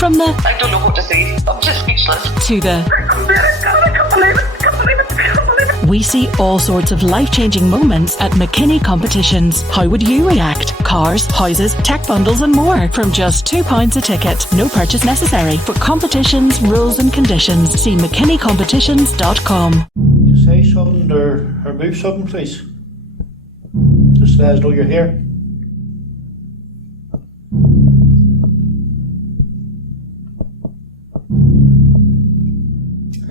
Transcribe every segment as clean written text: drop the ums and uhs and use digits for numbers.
From the I don't know what to say. I'm just speechless. to the I can't believe it. we see all sorts of life-changing moments at McKinney Competitions. How would you react? Cars, houses, tech bundles and more from just £2 a ticket. No purchase necessary. For competitions, rules and conditions, see mckinneycompetitions.com. You say something or move something, please. Just let us know you're here.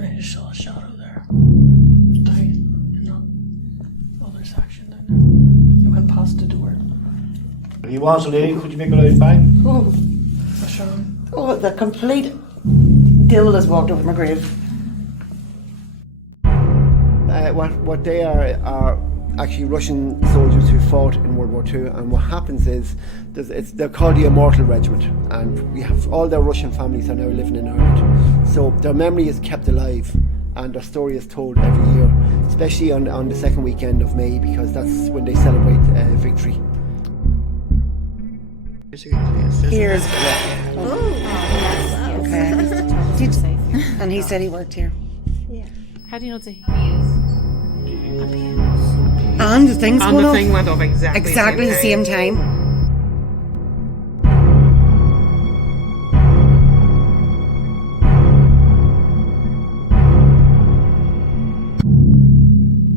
I just saw a shadow there. Oh, there's action down there. It went past the door. If he was a lady, could you make a loud bang? Oh, Sharon. oh, the complete devil has walked over my grave. What they are actually Russian soldiers who fought in World War II, and what happens is they're called the Immortal Regiment, and we have all their Russian families are now living in Ireland, so their memory is kept alive and their story is told every year, especially on the second weekend of May, because that's when they celebrate victory. Here's okay. And he said he worked here. How do you know it's And the thing's and going the off thing went off exactly the same time.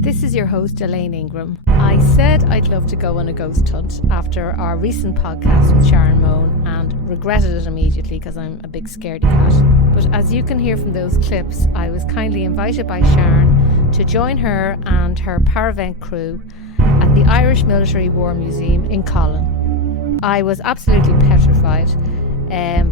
This is your host, Elaine Ingram. I said I'd love to go on a ghost hunt after our recent podcast with Sharon Moen and regretted it immediately because I'm a big scaredy cat. But as you can hear from those clips, I was kindly invited by Sharon to join her and her Paravent crew at the Irish Military War Museum in Collon. I was absolutely petrified.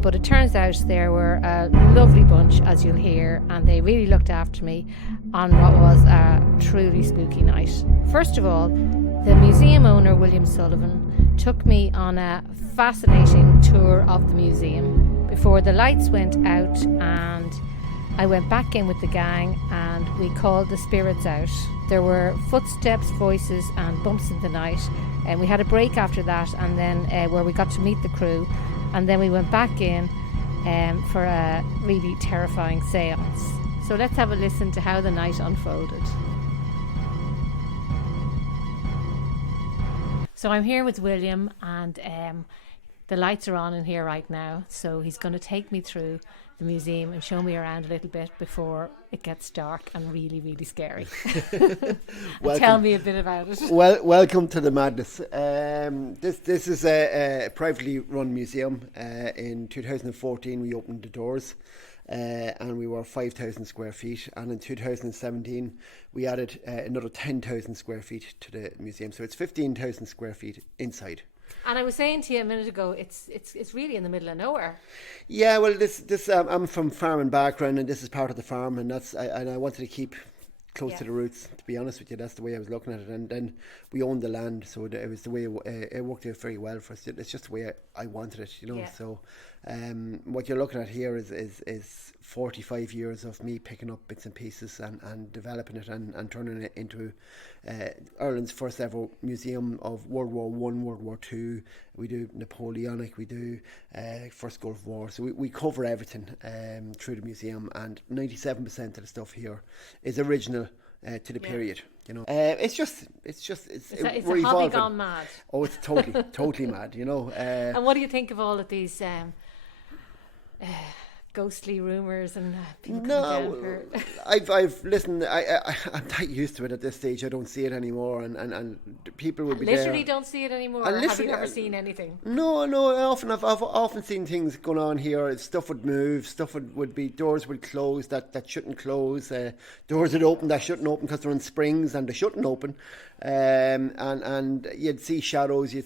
But it turns out there were a lovely bunch, as you'll hear, and they really looked after me on what was a truly spooky night. First of all, the museum owner, William Sullivan, took me on a fascinating tour of the museum before the lights went out, and I went back in with the gang and we called the spirits out. There were footsteps, voices and bumps in the night, and we had a break after that, and then where we got to meet the crew. And then we went back in for a really terrifying seance. So let's have a listen to how the night unfolded. So I'm here with William, and the lights are on in here right now. So he's going to take me through the museum and show me around a little bit before it gets dark and really, really scary. Tell me a bit about it. Welcome to the madness. This is a privately run museum. In 2014 we opened the doors and we were 5,000 square feet, and in 2017 we added another 10,000 square feet to the museum, so it's 15,000 square feet inside. And I was saying to you a minute ago, it's really in the middle of nowhere. Yeah, well, this I'm from farming background, and this is part of the farm, and I wanted to keep close to the roots. To be honest with you, that's the way I was looking at it. And then we owned the land, so it was the way it worked out very well for us. It's just the way I wanted it, you know. Yeah. So, what you're looking at here is 45 years of me picking up bits and pieces and developing it and turning it into Ireland's first ever museum of World War I, World War II. We do Napoleonic, we do First Gulf War. So we cover everything through the museum, and 97% of the stuff here is original to the period. You know, it's a we're hobby evolving. gone mad. Oh, it's totally mad. You know. And what do you think of all of these ghostly rumours and people coming down here? I've listened. I'm that used to it at this stage. I don't see it anymore, and people would be literally there. don't see it anymore. Or have you ever seen anything? No. I've often seen things going on here. Stuff would move. Stuff would be, doors would close that shouldn't close. Doors would open that shouldn't open because they're on springs and they shouldn't open. And you'd see shadows.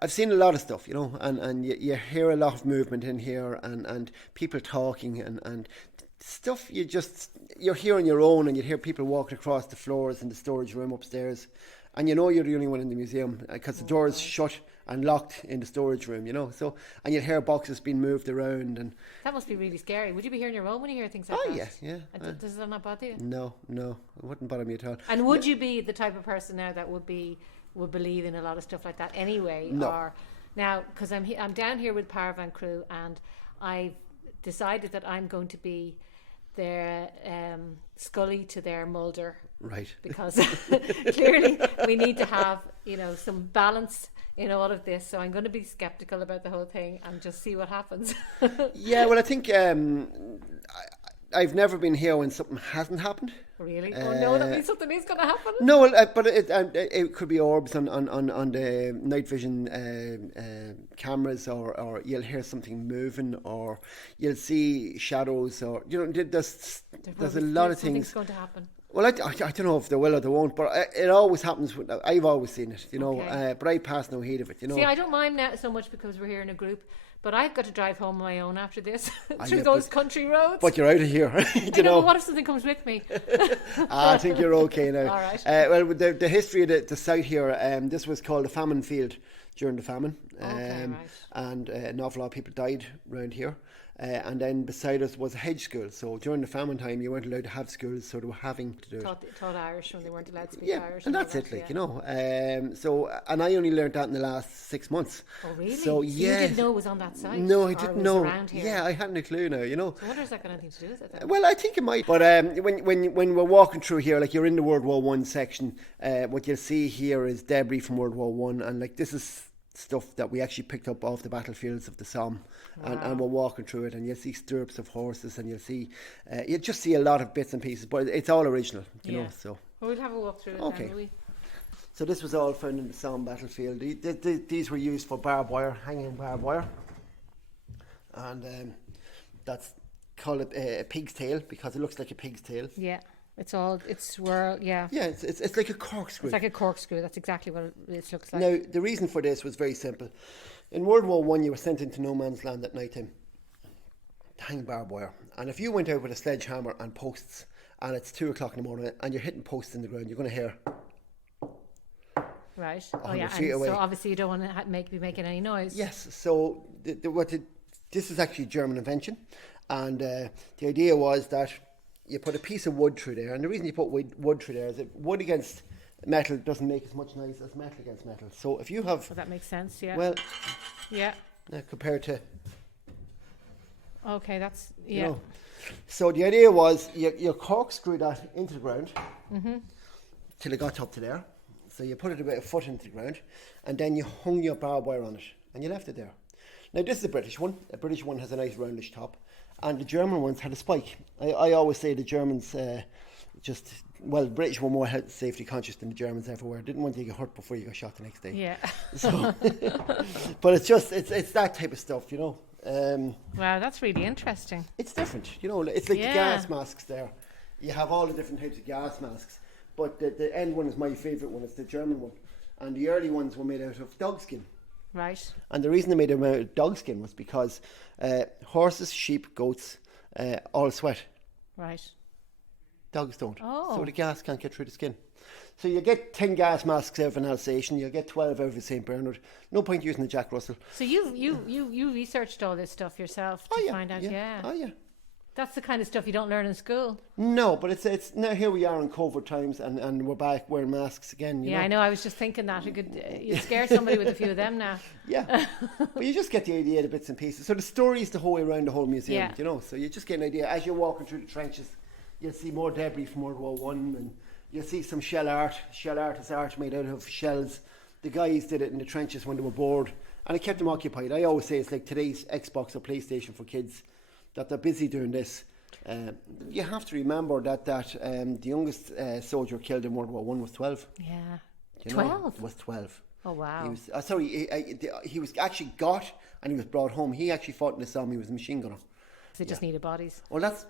I've seen a lot of stuff, you know, and you hear a lot of movement in here, and people talking and stuff. You're here on your own, and you hear people walking across the floors in the storage room upstairs, and you know you're the only one in the museum because the door is shut and locked in the storage room, you know. So, and you'd hear boxes being moved around, and that must be really scary. Would you be hearing your own when you hear things like that? Oh yeah. Does that not bother you? No, it wouldn't bother me at all. And would you be the type of person now that would believe in a lot of stuff like that anyway? No. Or now, because I'm down here with Paravent crew, and decided that I'm going to be their Scully to their Mulder. Right. Because clearly we need to have, some balance in all of this. So I'm going to be skeptical about the whole thing and just see what happens. Yeah, well, I think I've never been here when something hasn't happened. Really? Oh no, that means something is going to happen? No, well, but it could be orbs on the night vision cameras, or you'll hear something moving, or you'll see shadows, or there's a lot of things. Something's going to happen. Well, I don't know if they will or they won't, but it always happens. I've always seen it, Okay. but I pass no heed of it, See, I don't mind that so much because we're here in a group, but I've got to drive home on my own after this through yeah, those country roads. But you're out of here, I know, but what if something comes with me? I think you're okay now. All right. Well, with the history of the site here, this was called the famine field during the famine. Okay, right. And an awful lot of people died around here. And then beside us was a hedge school. So during the famine time, you weren't allowed to have schools, so they were having to do it. Taught Irish when they weren't allowed to speak Irish. And that's it, and I only learned that in the last 6 months. Oh, really? So, you didn't know it was on that site? No, I or didn't was know. Around here? Yeah, I hadn't a clue now, So I wonder if that got anything to do with it then? Well, I think it might. But when we're walking through here, like you're in the World War One section, what you'll see here is debris from World War One, and like this is stuff that we actually picked up off the battlefields of the Somme. Wow. And we're walking through it, and you'll see stirrups of horses, and you'll just see a lot of bits and pieces, but it's all original, you know. So well, we'll have a walk through it okay. then, will we? So this was all found in the Somme battlefield. These were used for barbed wire, hanging barbed wire, and that's called a pig's tail because it looks like a pig's tail. Yeah. It's swirl, yeah. Yeah, it's like a corkscrew. It's like a corkscrew. That's exactly what it looks like. Now, the reason for this was very simple. In World War One, you were sent into no man's land at night time to hang barbed wire. And if you went out with a sledgehammer and posts, and it's 2 o'clock in the morning, and you're hitting posts in the ground, you're going to hear. Right. 100 Oh yeah. feet And away. so obviously you don't want to be making any noise. Yes. So this is actually a German invention, and the idea was that you put a piece of wood through there, and the reason you put wood through there is that wood against metal doesn't make as much noise as metal against metal. So if you have, So that makes sense. Yeah. well, yeah. compared to, Okay. That's you yeah. know, so the idea was you corkscrew that into the ground till it got up to there. So you put it about a foot into the ground, and then you hung your barbed wire on it, and you left it there. Now this is a British one. A British one has a nice roundish top, and the German ones had a spike. I always say the Germans the British were more health safety conscious than the Germans ever were. Didn't want you to get hurt before you got shot the next day. Yeah. So, but it's that type of stuff, you know. Wow, that's really interesting. It's different, you know. It's like Yeah. the gas masks there. You have all the different types of gas masks, but the end one is my favourite one. It's the German one, and the early ones were made out of dog skin. Right. And the reason they made them out of dog skin was because horses, sheep, goats all sweat. Right. Dogs don't. Oh. So the gas can't get through the skin. So you get 10 gas masks out of an Alsatian, you get 12 out of a St. Bernard. No point using the Jack Russell. So you researched all this stuff yourself to find out. Yeah. Oh yeah. That's the kind of stuff you don't learn in school. No, but it's now here we are in COVID times, and we're back wearing masks again. You know? I know. I was just thinking that you'd scare somebody with a few of them now. Yeah, but you just get the idea, the bits and pieces. So the story is the whole way around the whole museum, Yeah. you know. So you just get an idea as you're walking through the trenches. You'll see more debris from World War One, and you'll see some shell art. Shell art is art made out of shells. The guys did it in the trenches when they were bored, and it kept them occupied. I always say it's like today's Xbox or PlayStation for kids, that they're busy doing this. You have to remember that the youngest soldier killed in World War One was 12. Yeah. You know, 12? was 12. Oh wow. He was he was actually got and he was brought home. He actually fought in the Somme. He was a machine gunner. They just needed bodies. Well, that's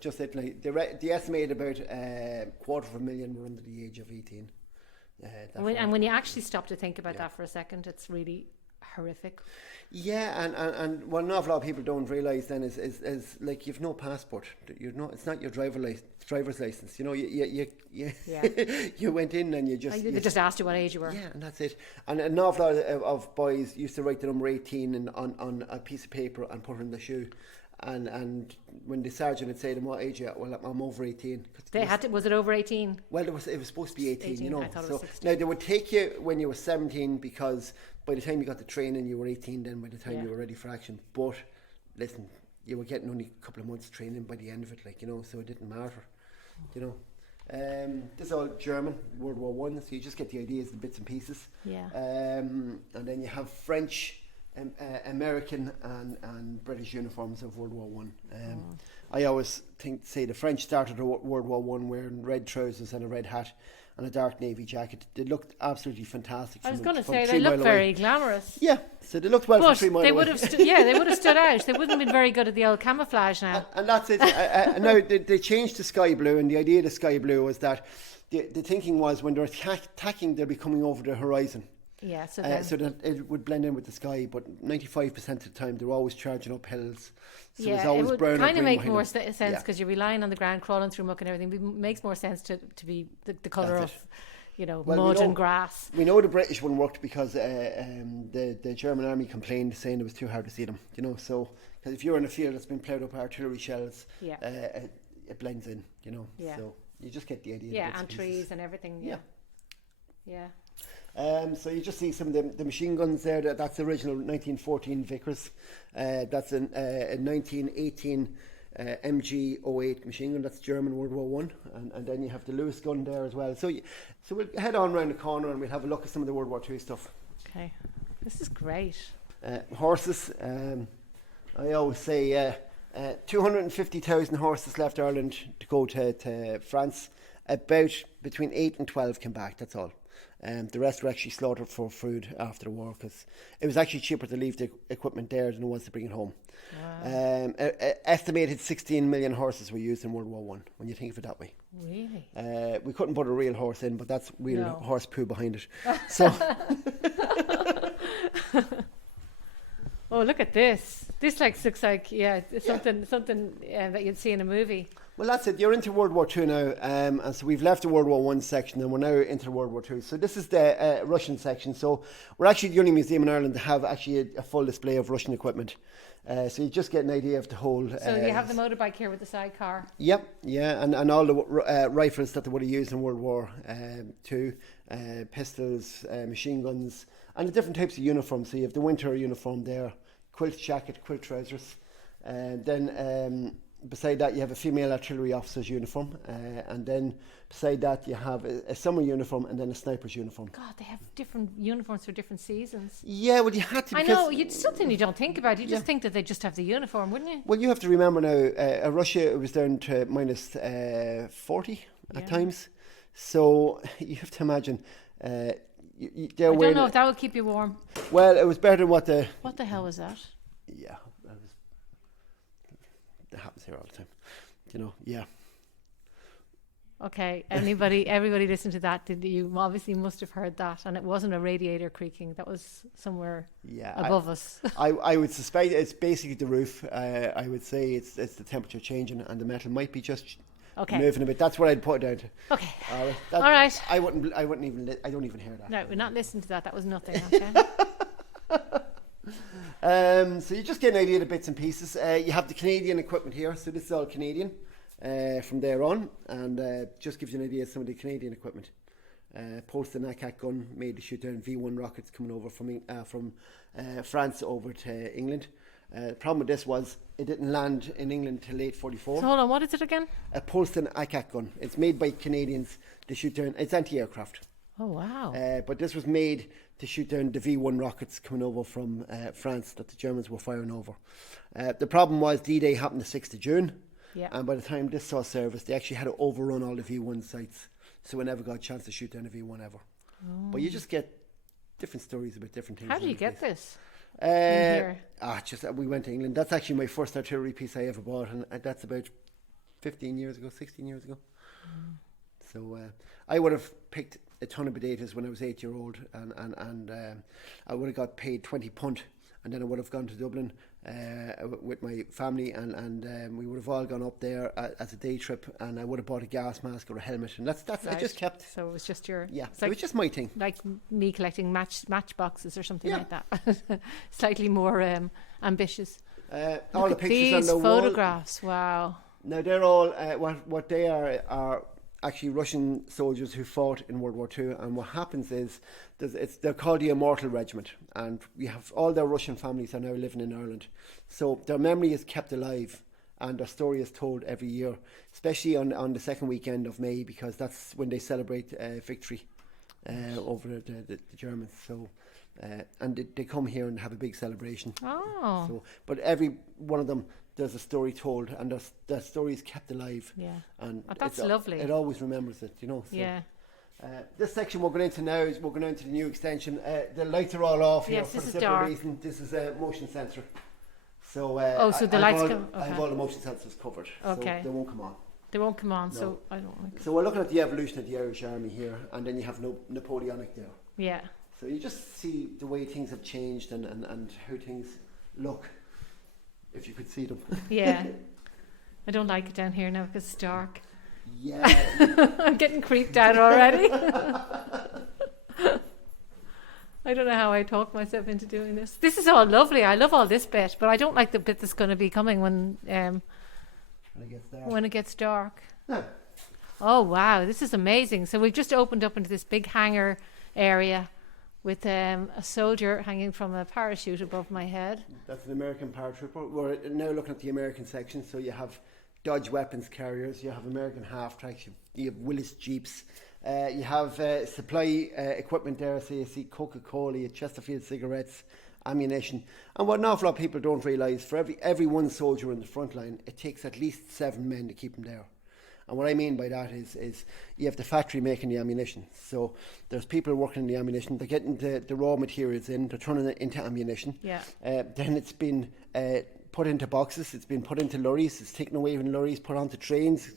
just it. Like, they estimate about 250,000 were under the age of 18. And when you actually stop to think about that for a second, it's really horrific. Yeah, and what an awful lot of people don't realise then is like you've no passport. It's not your driver's license. You know, you you went in and They just asked you what age you were. Yeah, and that's it. And an awful lot of boys used to write the number 18 on a piece of paper and put it in the shoe. And when the sergeant would say to them, what age are you? Well, I'm over 18. Was it over 18? Well, it was supposed to be 18, you know. I thought it was 16. Now they would take you when you were 17 because by the time you got the training you were 18 then by the time you were ready for action. But listen, you were getting only a couple of months training by the end of it, like, you know, so it didn't matter, you know. This is all German, World War One, so you just get the ideas, the bits and pieces. Yeah. And then you have French, American and British uniforms of World War One. I always say the French started World War One wearing red trousers and a red hat and a dark navy jacket. They looked absolutely fantastic. I was going to say they look very glamorous. Yeah, so they looked well but from 3 miles they away. would have they would have stood out. They wouldn't have been very good at the old camouflage now. And that's it. Now they changed to sky blue, and the idea of the sky blue was that the thinking was when they're attacking, they'll be coming over the horizon. Yeah, so that it would blend in with the sky, but 95% of the time they're always charging up hills. So yeah, there's always it would brown or kind of green make more behind sense because you're relying on the ground, crawling through muck and everything. It makes more sense to be the colour of, you know, mud and grass. We know the British one worked because the German army complained, saying it was too hard to see them. You know, so because if you're in a field that's been ploughed up artillery shells, it blends in. You know, so you just get the idea. Yeah, and trees and everything. Yeah. So you just see some of the machine guns there. That's the original 1914 Vickers. That's a 1918 MG08 machine gun. That's German World War One, and then you have the Lewis gun there as well. So we'll head on round the corner and we'll have a look at some of the World War II stuff. Okay, this is great. Horses. I always say 250,000 horses left Ireland to go to France. About between 8 and 12 came back. That's all. The rest were actually slaughtered for food after the war because it was actually cheaper to leave the equipment there than it was to bring it home. Wow. Estimated 16 million horses were used in World War One, when you think of it that way. Really? We couldn't put a real horse in, but that's real horse poo behind it. So. Oh, look at this. This looks like something that you'd see in a movie. Well, that's it. You're into World War II now, and so we've left the World War I section and we're now into World War II. So this is the Russian section. So we're actually the only museum in Ireland to have actually a full display of Russian equipment. So you just get an idea of the whole... So you have the motorbike here with the sidecar. Yep, and all the rifles that they would have used in World War II, pistols, machine guns, and the different types of uniforms. So you have the winter uniform there, quilt jacket, quilt trousers, then... beside that, you have a female artillery officer's uniform, and then beside that, you have a summer uniform and then a sniper's uniform. God, they have different uniforms for different seasons. Yeah, well, you had to. I know, it's something you don't think about. You just think that they just have the uniform, wouldn't you? Well, you have to remember now, Russia, it was down to minus 40 at times. So you have to imagine. I don't know if that would keep you warm. Well, it was better than what the... What the hell was that? Yeah. That happens here all the time, you know. Yeah. Okay. Everybody listen to that. You obviously must have heard that, and it wasn't a radiator creaking. That was somewhere above us. I would suspect it's basically the roof. I would say it's the temperature changing, and the metal might be just moving a bit. That's what I'd put it down to. Okay. All right. I don't even hear that. No, we're not listening to that. That was nothing. Okay. So you just get an idea of the bits and pieces. You have the Canadian equipment here, so this is all Canadian from there on, and just gives you an idea of some of the Canadian equipment. Poston ACAC gun made to shoot down V1 rockets coming over from France over to England. The problem with this was it didn't land in England till late 44. So hold on, what is it again? A Poston ACAC gun. It's made by Canadians to shoot down. It's anti-aircraft. Oh wow! But this was made to shoot down the V1 rockets coming over from France that the Germans were firing over. The problem was D-Day happened the 6th of June, and by the time this saw service, they actually had to overrun all the V1 sites, so we never got a chance to shoot down a V1 ever. Oh. But you just get different stories about different things. How do you get this? We went to England. That's actually my first artillery piece I ever bought, and that's about 16 years ago. So I would have picked a ton of potatoes when I was 8-year-old, and I would have got paid 20 punt, and then I would have gone to Dublin with my family, and we would have all gone up there as a day trip, and I would have bought a gas mask or a helmet, and that's right. I just kept. So it was just your it was just my thing, like me collecting matchboxes or something like that. Slightly more ambitious. All the pictures these on the wall. photographs. Wow. Now they're all what they are actually Russian soldiers who fought in World War II. And what happens is, they're called the Immortal Regiment, and we have all their Russian families are now living in Ireland. So their memory is kept alive, and their story is told every year, especially on the second weekend of May, because that's when they celebrate victory over the Germans. So, and they come here and have a big celebration. Oh. So, but every one of them, there's a story told, and their story is kept alive. Yeah. And that's lovely. It always remembers it, you know. So, Yeah. this section we're going into now is we're going into the new extension. The lights are all off here Yes, for this the is simple dark. reason. This is a motion sensor. So, So the lights come. I have Okay. all the motion sensors covered. Okay. So they won't come on. They won't come on, No. so I don't like. So we're looking at the evolution of the Irish Army here, and then you have Napoleonic there. Yeah. So you just see the way things have changed and how things look, if you could see them. Yeah. I don't like it down here now because it's dark. Yeah. I'm getting creeped out already. I don't know how I talked myself into doing this. This is all lovely. I love all this bit, but I don't like the bit that's going to be coming when When it gets dark. when it gets dark. No. Oh wow, this is amazing. So we've just opened up into this big hangar area with a soldier hanging from a parachute above my head. That's an American paratrooper. We're now looking at the American section. So you have Dodge weapons carriers, you have American half-tracks, you have Willis Jeeps, you have supply equipment there. So you see Coca-Cola, you have Chesterfield cigarettes, ammunition. And what an awful lot of people don't realise, for every one soldier in the front line, it takes at least 7 men to keep them there. And what I mean by that is you have the factory making the ammunition. So there's people working in the ammunition. They're getting the raw materials in. They're turning it into ammunition. Yeah. Then it's been put into boxes. It's been put into lorries. It's taken away in lorries, put onto trains.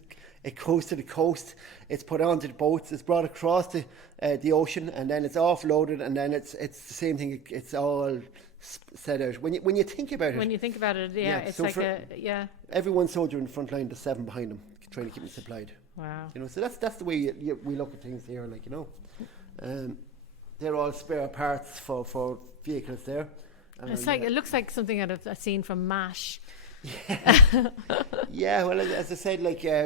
It goes to the coast. It's put onto the boats. It's brought across the ocean, and then it's offloaded. And then it's the same thing. It's all set out. When you think about it. When you think about it, yeah, it's so like yeah. Every one soldier in the front line, there's 7 behind them, trying to keep them supplied. Wow. You know, so that's the way we look at things here. Like, you know, they're all spare parts for vehicles there. It's like it looks like something out of a scene from MASH. Yeah, well, as I said,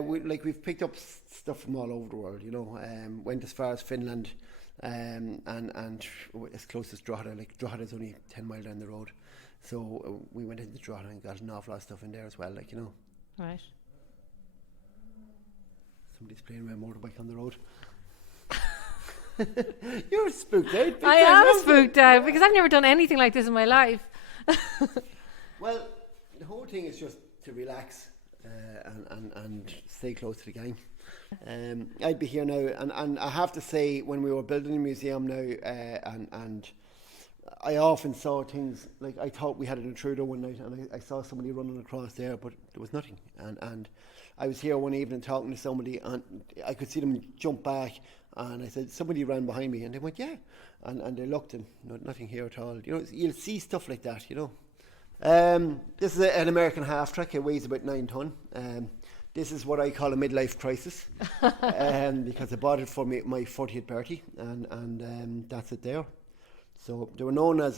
we've picked up stuff from all over the world. You know, went as far as Finland, and as close as Drogheda. Like Drogheda is only 10 miles down the road, so we went into Drogheda and got an awful lot of stuff in there as well. Like, you know. Right. Somebody's playing with a motorbike on the road. You're spooked out. I am spooked out because I've never done anything like this in my life. Well, the whole thing is just to relax and stay close to the gang. I'd be here now, and I have to say, when we were building the museum now, and I often saw things like, I thought we had an intruder one night, and I saw somebody running across there, but there was nothing. And I was here one evening talking to somebody, and I could see them jump back, and I said, somebody ran behind me, and they went, yeah, and they looked, and nothing here at all. You know, you'll see stuff like that, you know. This is an American half-track. It weighs about 9 ton. This is what I call a midlife crisis, because I bought it for my 40th birthday, and that's it there. So they were known as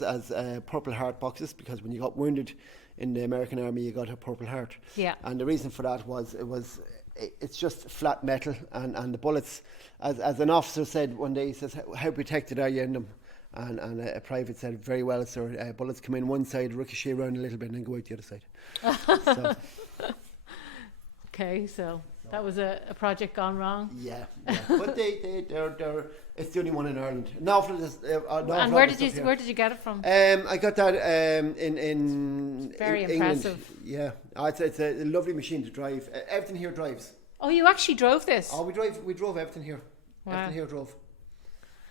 Purple Heart boxes, because when you got wounded in the American Army, you got a Purple Heart. Yeah. And the reason for that was it's just flat metal, and the bullets, as an officer said one day, he says, how protected are you in them? And a private said, very well, sir. Bullets come in one side, ricochet around a little bit, and then go out the other side. So, okay, so that was a project gone wrong. yeah. But they're it's the only one in Ireland. And where did you get it from? I got that in Very England. impressive. Yeah, it's a lovely machine to drive. Everything here drives. Oh, you actually drove this? Oh, we drove everything here. Wow. Everything here drove.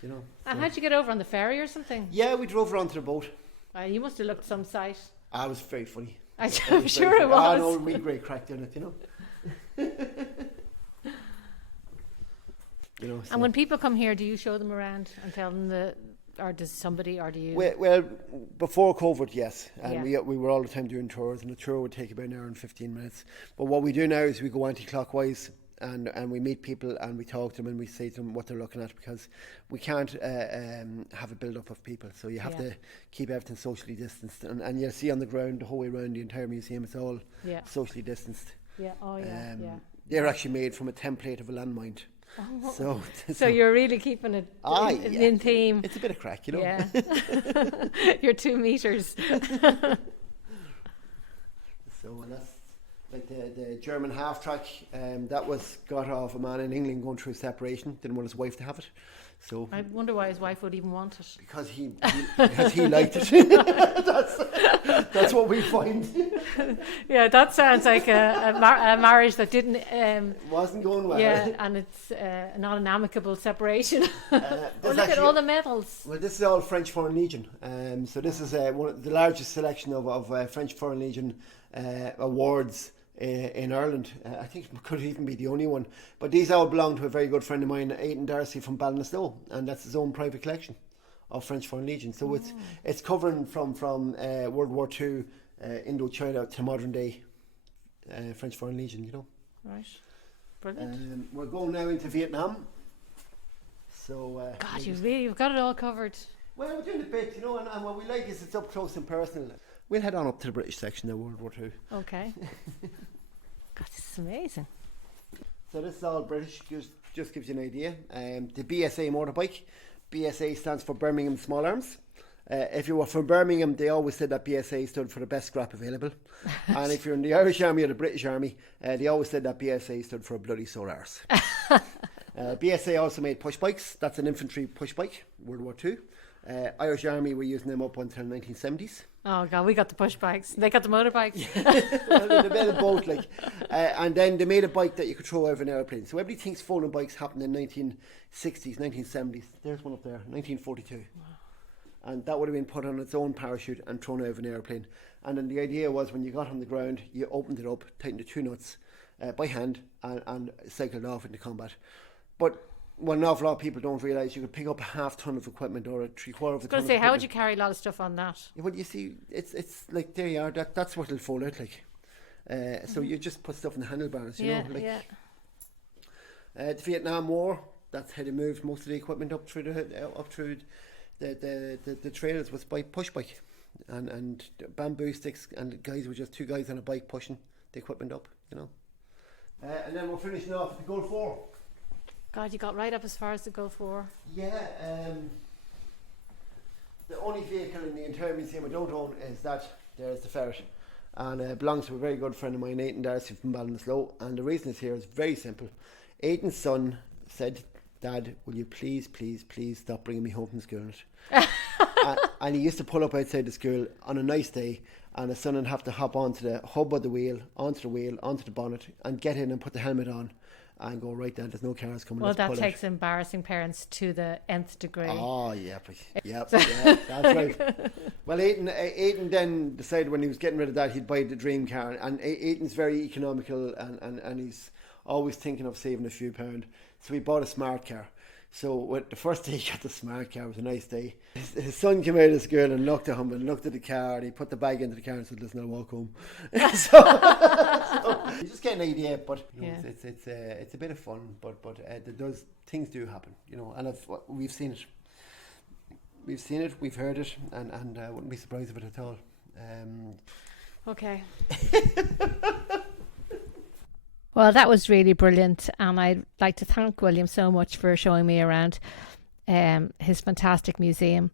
You know. And so. how'd you get over on the ferry or something? Yeah, we drove around to the boat. You must have looked some sight. I was very funny. I'm sure it was. Oh, no, we great crack doing it, you know. You know, so. And when people come here, do you show them around and tell them or does somebody, or do you? Well, before COVID, yes. And Yeah. we were all the time doing tours, and a tour would take about an hour and 15 minutes. But what we do now is we go anti-clockwise, and we meet people, and we talk to them, and we say to them what they're looking at, because we can't have a build-up of people. So you have to keep everything socially distanced. And you'll see on the ground, the whole way around the entire museum, it's all socially distanced. Yeah, oh yeah, yeah. They're actually made from a template of a landmine. So you're really keeping it in theme. It's a bit of crack, you know. Yeah. You're 2 meters. So that's like the German half track. That was got off a man in England going through separation. Didn't want his wife to have it. So I wonder why his wife would even want it. Because he liked it. that's what we find. Yeah, that sounds like a marriage that didn't wasn't going well. Yeah, and it's not an amicable separation. Look at all the medals. Well, this is all French Foreign Legion. So this is one of the largest selection of French Foreign Legion awards in Ireland. I think it could even be the only one. But these all belong to a very good friend of mine, Aidan Darcy from Ballinasloe, and that's his own private collection of French Foreign Legion. So it's covering from World War II, Indochina to modern day French Foreign Legion, you know. Right. Brilliant. We're going now into Vietnam. So God, you've got it all covered. Well, we're doing a bit, you know, and what we like is it's up close and personal. We'll head on up to the British section of World War II. Okay. God, this is amazing. So this is all British, just gives you an idea. The BSA motorbike. BSA stands for Birmingham Small Arms. If you were from Birmingham, they always said that BSA stood for the best scrap available. And if you're in the Irish Army or the British Army, they always said that BSA stood for a bloody sore arse. BSA also made push bikes. That's an infantry push bike, World War II. Irish Army were using them up until 1970s. Oh God, we got the push bikes. They got the motorbikes. Well, they made a boat, like, and then they made a bike that you could throw over an airplane. So everybody thinks folding bikes happened in 1960s, 1970s. There's one up there, 1942. Wow. And that would have been put on its own parachute and thrown over an airplane. And then the idea was when you got on the ground, you opened it up, tightened the 2 nuts by hand, and cycled off into combat. But what an awful lot of people don't realise, you could pick up a half ton of equipment or a 3/4 of the ton. I was going to say, how would you carry a lot of stuff on that? Well, you see, it's like, there you are, that's what it'll fold out like. So you just put stuff in the handlebars, you know. Like, the Vietnam War, that's how they moved most of the equipment up through the trailers was by push bike, and bamboo sticks, and the guys were just 2 guys on a bike pushing the equipment up, you know. And then we're finishing off with the Gulf War. God, you got right up as far as the Gulf War. Yeah, the only vehicle in the entire museum I don't own is that. There's the ferret, and it belongs to a very good friend of mine, Aidan Darcy from Ballinasloe. And the reason it's here is very simple. Aidan's son said, "Dad, will you please stop bringing me home from school?" And he used to pull up outside the school on a nice day, and his son would have to hop onto the hub of the wheel, onto the bonnet, and get in and put the helmet on. And go, right, Dad, there's no cars coming. Well, that takes embarrassing parents to the nth degree. Oh, yeah, that's right. Well, Aidan then decided when he was getting rid of that, he'd buy the dream car. And Aidan's very economical, and he's always thinking of saving a few pound. So he bought a smart car. So the first day he got the smart car, it was a nice day. His son came out of school and looked at him and looked at the car, and he put the bag into the car and said, "Listen, I'll walk home." so you just get an idea, but you know, it's a bit of fun, but things do happen, you know, and we've seen it, we've heard it, and I wouldn't be surprised of it at all. Okay. Well, that was really brilliant, and I'd like to thank William so much for showing me around his fantastic museum.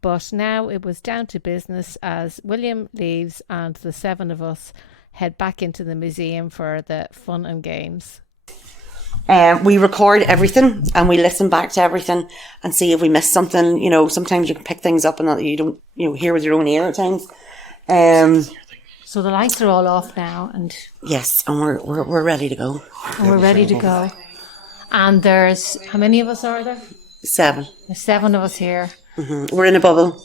But now it was down to business as William leaves and the 7 of us head back into the museum for the fun and games. We record everything and we listen back to everything and see if we miss something. You know, sometimes you can pick things up and that you don't, hear with your own ear at times. So the lights are all off now, and yes, and we're ready to go. And we're ready to go. And there's, how many of us are there? 7. There's 7 of us here. Mm-hmm. We're in a bubble.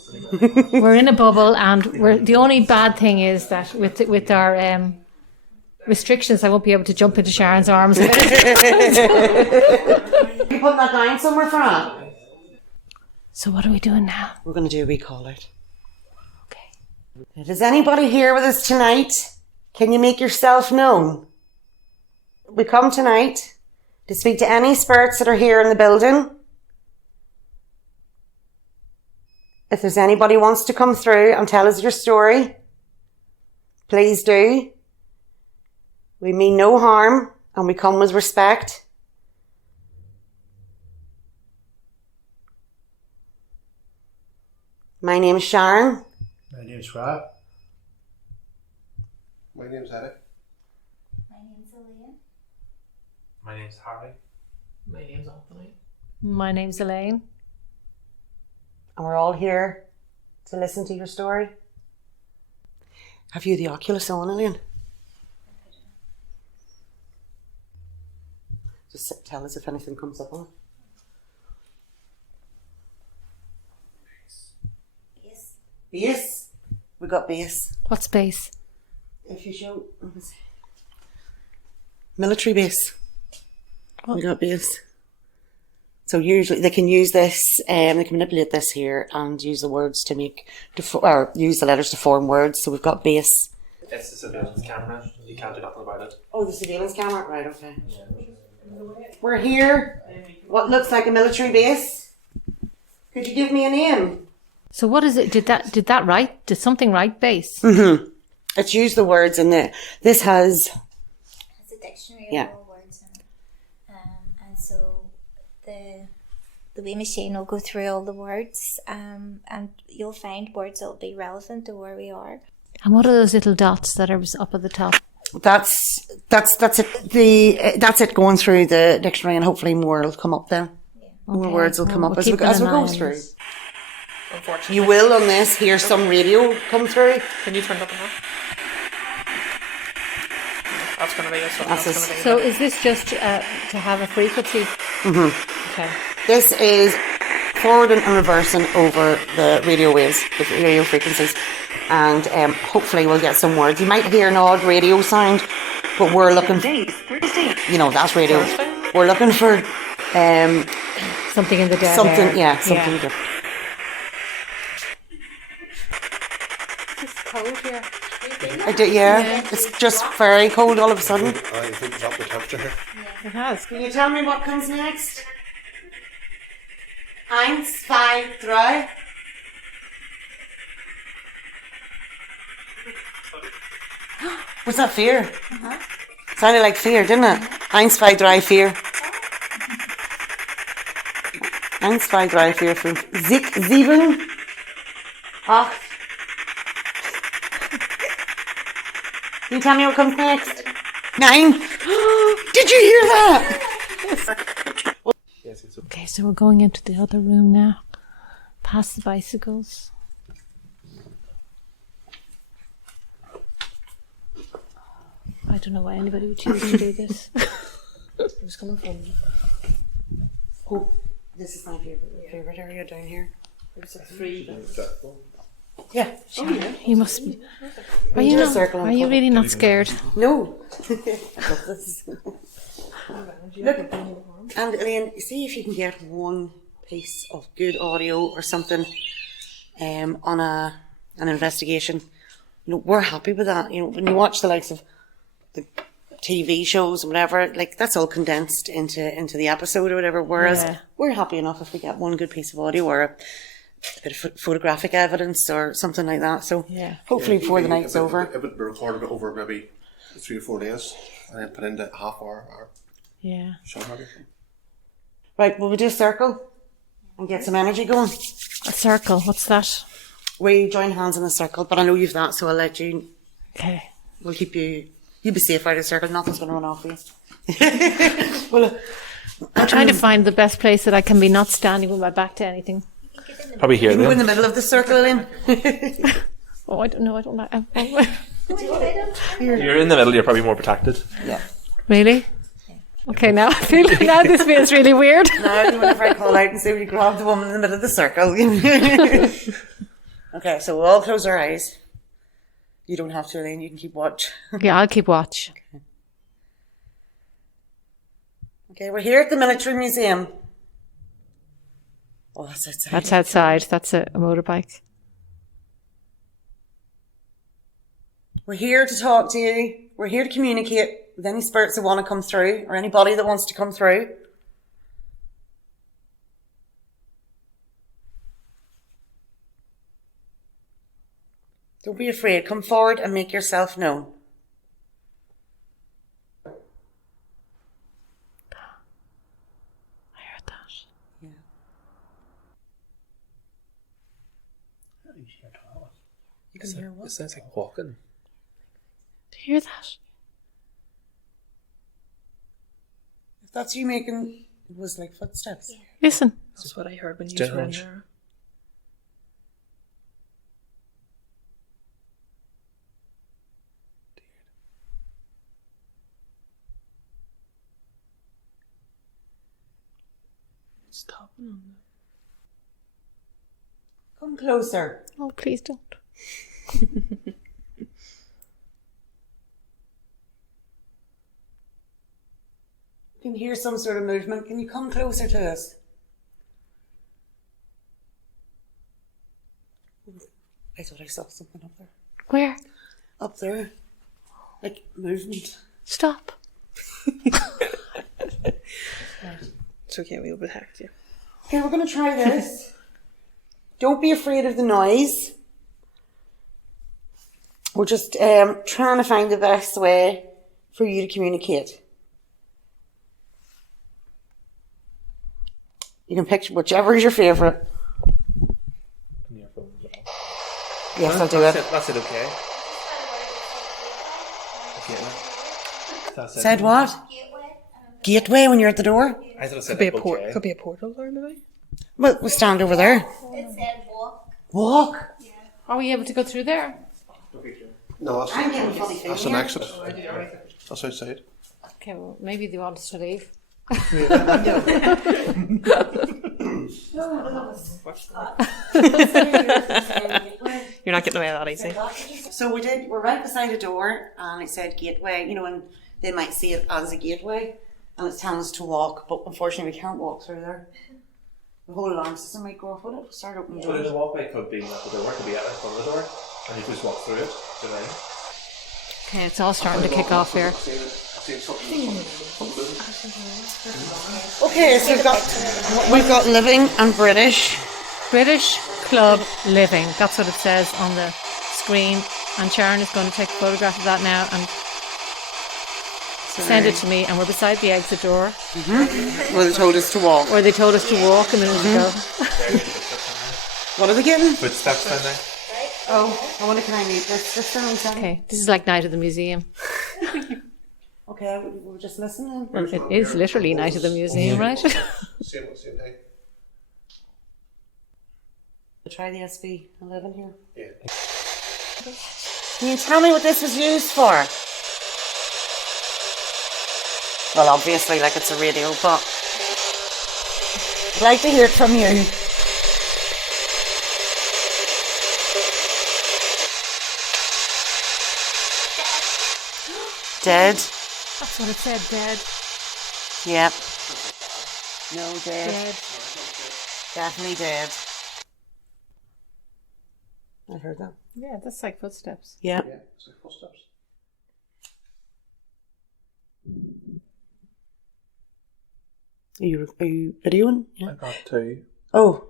We're in a bubble, and the only bad thing is that with our restrictions, I won't be able to jump into Sharon's arms. You put that down somewhere for us? So what are we doing now? We're going to do a recall out. Is anybody here with us tonight? Can you make yourself known? We come tonight to speak to any spirits that are here in the building. If there's anybody who wants to come through and tell us your story, please do. We mean no harm and we come with respect. My name is Sharon. My name's Rob. My name's Eric. My name's Elaine. My name's Harry. My name's Anthony. My name's Elaine. And we're all here to listen to your story. Have you the Oculus on, Elaine? Just tell us if anything comes up on it. Yes. Base. We got base. What's base? If you show, military base. What? We got base. So usually they can use this, they can manipulate this here and use the words to make, or use the letters to form words. So we've got base. It's the surveillance camera. You can't do nothing about it. Oh, the surveillance camera? Right, okay. We're here. What looks like a military base. Could you give me a name? So what is it? Did that write? Did something write base? Mm-hmm. It's used the words in there. This has... It's a dictionary Yeah. of all words in it. And so the wee machine will go through all the words and you'll find words that will be relevant to where we are. And what are those little dots that are up at the top? That's it. That's it going through the dictionary, and hopefully more will come up then. More Okay. words will come Well, up we'll as we keep an eye go on through. this. Unfortunately. You will on this hear some radio come through. Can you turn it up enough? That's going to be it. So That's that's going to be So it. is this just to have a frequency? Mm-hmm. Okay. This is forwarding and reversing over the radio waves, the radio frequencies, and hopefully we'll get some words. You might hear an odd radio sound, but we're looking. You know, that's radio. We're looking for Something in the dead something. air. Yeah, something different. It's cold here. I do, yeah. It's just very cold all of a sudden. I think it's up the temperature here. It has. Can you tell me what comes next? 1, 2, 3. Was that fear? Sounded like fear, didn't it? 1, 2, 3, fear. 1, 2, 3, 4, 5, 6, 7, 8. Can you tell me what comes next? 9. Did you hear that? Yes, it's Okay, so we're going into the other room now. Past the bicycles. I don't know why anybody would choose to do this. Who's coming from? Oh, this is my favorite area down here. There's a 3. Yeah. You must be. Are We you do a not? circle Are and you colour. really not scared? No. I love this. Look, and Elaine, see if you can get one piece of good audio or something on an investigation. You know, we're happy with that. You know, when you watch the likes of the TV shows and whatever, like that's all condensed into the episode or whatever. Whereas Yeah. we're happy enough if we get one good piece of audio or a bit of photographic evidence or something like that. So Yeah. hopefully before the night's over. It would be recorded over maybe 3 or 4 days and then put into half hour or Yeah. short hour. Right, will we do a circle and get some energy going? A circle. What's that? We join hands in a circle, but I know you've that, so I'll let you. Okay. We'll keep you. You be safe out of the circle. Nothing's going to run off you. Well, I'm trying to find the best place that I can be not standing with my back to anything. probably here you can go in then. the middle of the circle, Lynn. Oh, I don't know. I don't like. You're in the middle, you're probably more protected. Yeah. Really? Okay, now I feel now this feels really weird. Now, whenever I call out and say, "Will you grab the woman in the middle of the circle?" Okay, so we'll all close our eyes. You don't have to, Elaine. You can keep watch. Yeah, I'll keep watch. Okay, we're here at the Military Museum. Oh, that's outside. That's outside. That's a motorbike. We're here to talk to you. We're here to communicate with any spirits that want to come through or anybody that wants to come through. Don't be afraid. Come forward and make yourself known. I heard that. Yeah. You can hear what? It sounds like walking. Do you hear that? If that's you making, it was like footsteps. Yeah. Listen. That's what I heard when you Dead were in Hunch. there. Stop. Come closer. Oh, please don't. You can hear some sort of movement. Can you come closer to us? I thought I saw something up there. Where? Up there. Like movement. Stop. It's okay, we'll protect you. Okay, we're going to try this. Don't be afraid of the noise. We're just trying to find the best way for you to communicate. You can pick whichever is your favourite. Yes, I'll do it. That's it, okay. That's it. Said what? Gateway when you're at the door? I thought it said Could be a okay. could be a portal there, maybe. Well, we'll stand over there. It said walk. Walk? Are we able to go through there? No, I'm getting funny that's feelings an here. exit. That's outside. Okay, well, maybe they want us to leave. You're not getting away that easy. So we're right beside a door and it said gateway, you know, and they might see it as a gateway and it's telling us to walk, but unfortunately we can't walk through there. The whole alarm system might go off with it. Start opening So doors. the walkway could be at the door, could be at the front of the door, and you just walk through it. Do you know? Okay, it's all starting to kick off here. Okay, so we've got living and British. British Club Living. That's what it says on the screen. And Sharon is going to take a photograph of that now and send it to me. And we're beside the exit door. Well, they told us to walk. Or they told us to walk a minute ago. What are they getting? Footsteps down there. Oh, I wonder can I meet this system? Okay, this is like Night of the Museum. Okay, we're just listening. Well, it is literally Night of the Museum, right? Same time. Try the SB11 here. Yeah. Can you tell me what this was used for? Well, obviously, like it's a radio, but I'd like to hear it from you. Dead? That's what it said, dead. Yep. No, dead. Dead. Definitely dead. I heard that. Yeah, that's like footsteps. Yeah. Yeah, it's like footsteps. Are you videoing? I got two. Oh.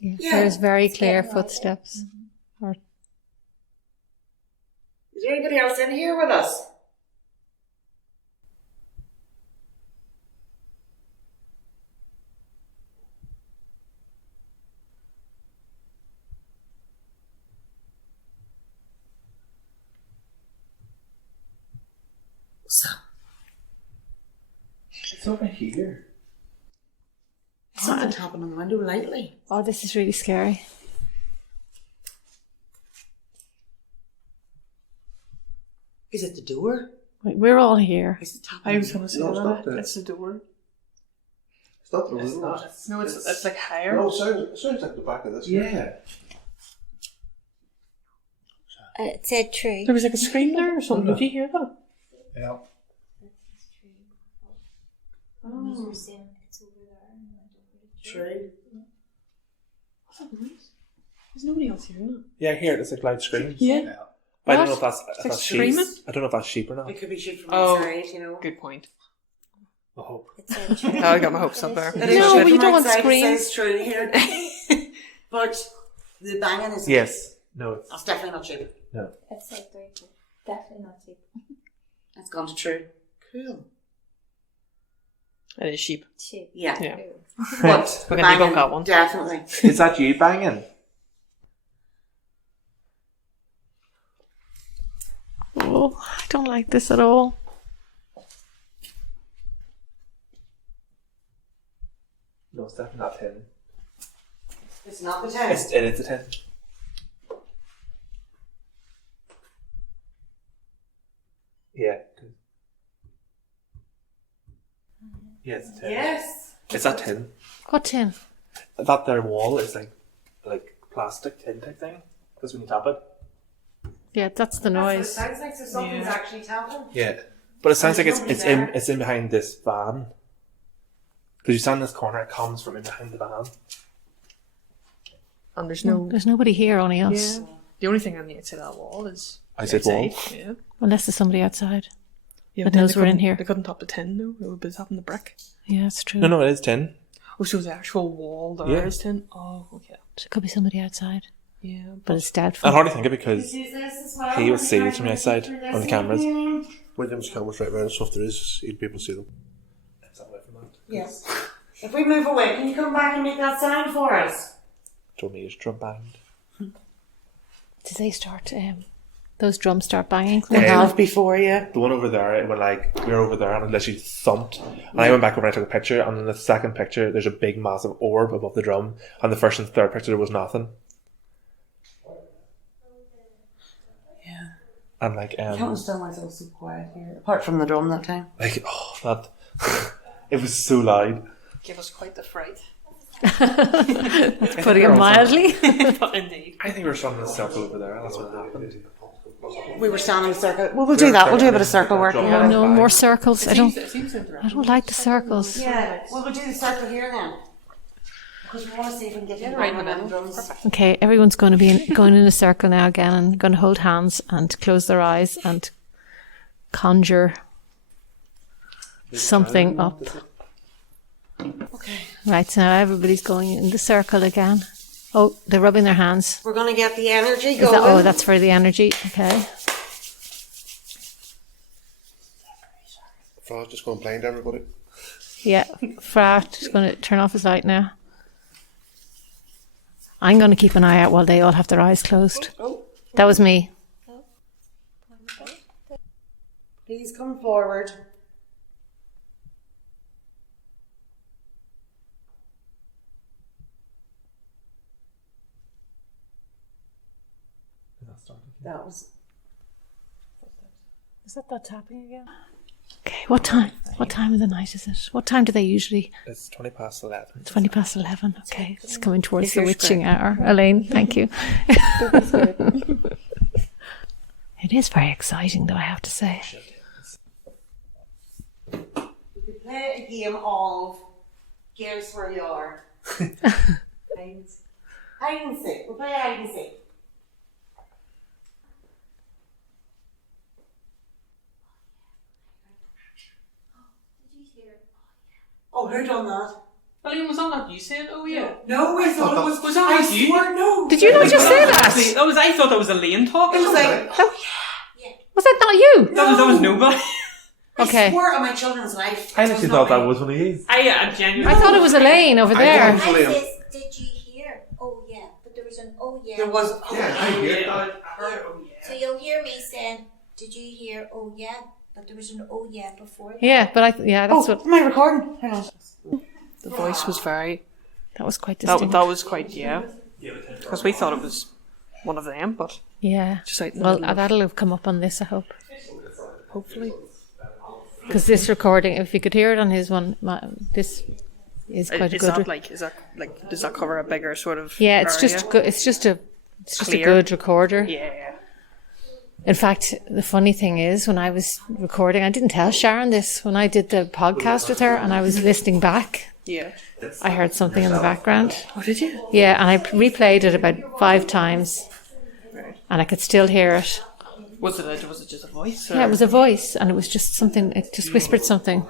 Yeah, there's very clear footsteps. Or Is there anybody else in here with us? So, It's over here. something happened on the window lately. oh, this is really scary. Is it the door? Wait, we're all here. Is it I was going to say No, it's that. not the- It's the door. It's not the It's room. not. No, it's like higher. No, it sounds like the back of this. Yeah. It said true. There was like a scream there or something. Did you hear that? Yeah. Oh. True. What's that noise? There's nobody else hearing that. Yeah, here it's like loud screams. Yeah. But I don't What? know if that's, It's if like that's screaming? sheep. I don't know if that's sheep or not. It could be shit from Oh. outside, you know. Good point. I hope. It said true. Oh, I got my hopes up there. It is No, shit but you from don't want outside, it screams. says true here. But the banging is... Yes. No, it's That's definitely not cheap. no. It said 3. Definitely not cheap. It's gone to true. Cool. It is sheep. Yeah. Yeah. But We can debunk that one. definitely. Is that you banging? Oh, I don't like this at all. No, it's definitely not 10. It's not the 10. It is a 10. Yeah. Yeah, it's a 10. Yes. It's that tin. What tin? That there wall is like plastic tin type thing. Because when you tap it. Yeah, that's the That's what it noise. sounds like, so something's actually tapping. Yeah. But it sounds like There's nobody there. it's in behind this van. Because you stand in this corner, it comes from in behind the van. And there's no. There's nobody here, only us. Yeah. The only thing on the outside of that wall is. Outside wall? Yeah. Unless there's somebody outside. Yeah, that but knows they we're in couldn't- here. They couldn't top the tin though. It would be tapping the brick. Yeah, that's true. No, it is tin. Oh, so the actual wall there is tin? Oh, okay. So it could be somebody outside. Yeah. But it's doubtful. I'd hardly think it because This as well. he would see it from the outside on the cameras. William's cameras right around, so if there is, he'd be able to see them. Yes. If we move away, can you come back and make that sound for us? Told me he's drum banged. Did they start, those drums start banging? They have before, yeah. The one over there, it went like, we were over there and it literally thumped. And I went back over and I took a picture, and in the second picture, there's a big massive orb above the drum. And the first and third picture, there was nothing. Yeah. And like, I can't understand why it's all so quiet here. Apart from the drum that time. like, oh, that, it was so loud. Give us quite the fright. Putting it mildly. But indeed. I think we were standing in a circle over there, and that's what happened. We were standing in a circle. Well, we'll do that. We'll do a bit of circle work Oh, here. no, more circles. I don't don't like the circles. Yeah. Well, we'll do the circle here then. Because we want to see if we can get you right right in the on the middle. drums. Okay, everyone's going to be going in a circle now again and going to hold hands and close their eyes and conjure something up. Okay. Right, so now everybody's going in the circle again. Oh, they're rubbing their hands. We're going to get the energy Is going. that, oh, that's for the energy. Okay. Frost just going blind, everybody. Yeah, Frat is going to turn off his light now. I'm going to keep an eye out while they all have their eyes closed. That was me. Please come forward. That was. Is that tapping again? Okay, what time? What time of the night is it? What time do they usually? It's 20 past 11. 20 past 11. Okay, it's coming towards If the you're witching hour. Elaine, thank you. It is very exciting, though, I have to say. We could play a game of guess where you are. Hide and seek. We'll play hide and seek. Oh, who done that? William, was that not you saying, oh yeah? No, I thought it was. Was that I like you? swore no. Did you not just say that? I thought that was Elaine talking. It was like, Was that not you? That was nobody. I Okay. swore on my children's life. I it actually was not thought that me. was one of you. I genuinely. I thought it was Elaine over there. I says, did you hear? Oh yeah, but there was an oh yeah. There was. Yeah, I hear Yeah. that. So you'll hear me saying, did you hear? Oh yeah, but there was an oh yeah before that. Yeah, but that's Oh, what. am I recording? Hang on. The voice was very. That was quite distinct. That was quite because we thought it was one of them, but Yeah. just out in the Well, middle of- that'll have come up on this, I hope. hopefully. Because this recording, if you could hear it on his one, this is quite a Is good. that like? Is that like? Does that cover a bigger sort of? Yeah, it's area? just good. It's just a Clear. good recorder. Yeah. In fact, the funny thing is, when I was recording, I didn't tell Sharon this. When I did the podcast with her and I was listening back, Yeah. I heard something in the background. Oh, did you? Yeah, and I replayed it about 5 times, and I could still hear it. Was it just a voice? Or? Yeah, it was a voice, and it was just something. It just whispered something.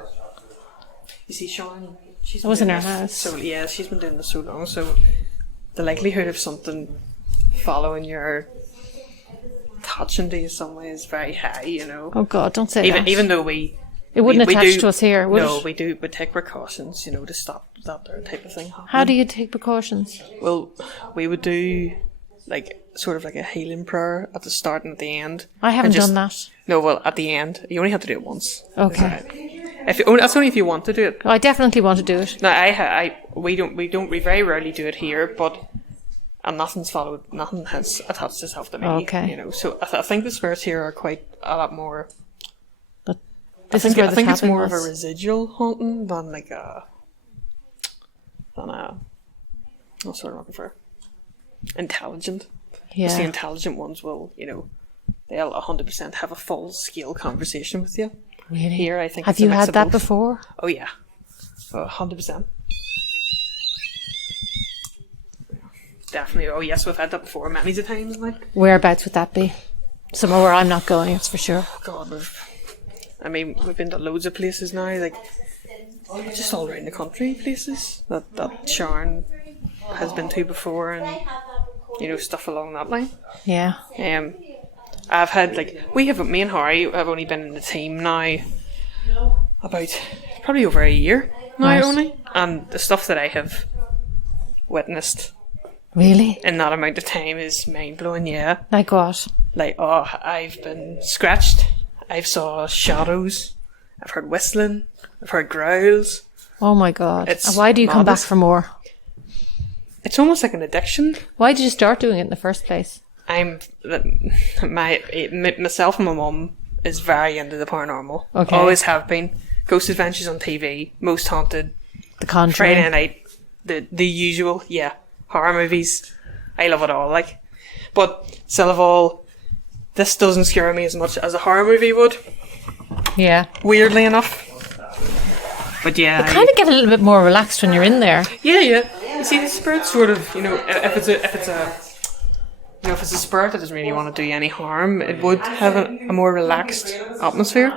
You see, Sharon. She's I was in been her doing house. this- So yeah, she's been doing this so long. So the likelihood of something following your attaching to you some way is very high, you know. Oh God, don't say even, that. Even though we wouldn't we attach do, to us here, would no, it? we take precautions, you know, to stop that type of thing happening. How do you take precautions? Well, we would do like sort of like a healing prayer at the start and at the end. I haven't done that. No, well, at the end, you only have to do it once. Okay. That's only if you want to do it. I definitely want to do it. No, we very rarely do it here, but and nothing has attached itself to me. Okay. You know, so I think the spirits here are quite a lot more. I think it's more of a residual haunting than like what's the word I'm looking for? Intelligent. Yeah. Because the intelligent ones will, you know, they'll 100% have a full scale conversation with you. Really? Here, I think. Have you had that before? Oh yeah, 100%. Definitely. Oh yes, we've had that before many times. Like, whereabouts would that be? Somewhere where I'm not going, that's for sure. God, we've been to loads of places now, like just all around the country, places that Sharon has been to before, and you know, stuff along that line. Yeah. I've had me and Harry have only been in the team now about probably over a year now. Right. Only, and the stuff that I have witnessed really in that amount of time is mind blowing. Yeah. Like what? Like, I've been scratched. I've saw shadows. I've heard whistling. I've heard growls. Oh my God! And why do you come back for more? It's almost like an addiction. Why did you start doing it in the first place? Myself and my mum is very into the paranormal. Okay. Always have been. Ghost Adventures on TV, Most Haunted, The Conjuring, Friday Night, the usual, horror movies. I love it all, like. But still of all, this doesn't scare me as much as a horror movie would. Yeah. Weirdly enough. But you kind of get a little bit more relaxed when you're in there. Yeah. You see, the spirit sort of, you know, if it's a spirit that doesn't really want to do any harm, it would have a more relaxed atmosphere.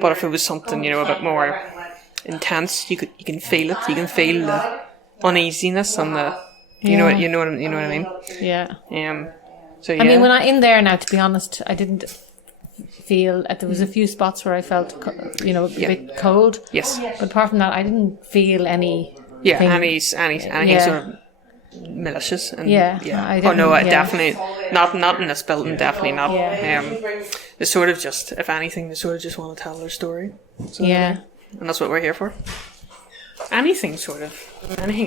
But if it was something, you know, a bit more intense, you can feel it. You can feel the uneasiness and the, you know what I mean. Yeah. So yeah. I mean, when I'm in there now, to be honest, I didn't feel there was a few spots where I felt, a bit cold. Yes. But apart from that, I didn't feel any. Yeah, any sort of malicious. And definitely not in this building. Definitely not. Yeah. They sort of just, if anything, they sort of just want to tell their story. So, yeah. And that's what we're here for. Anything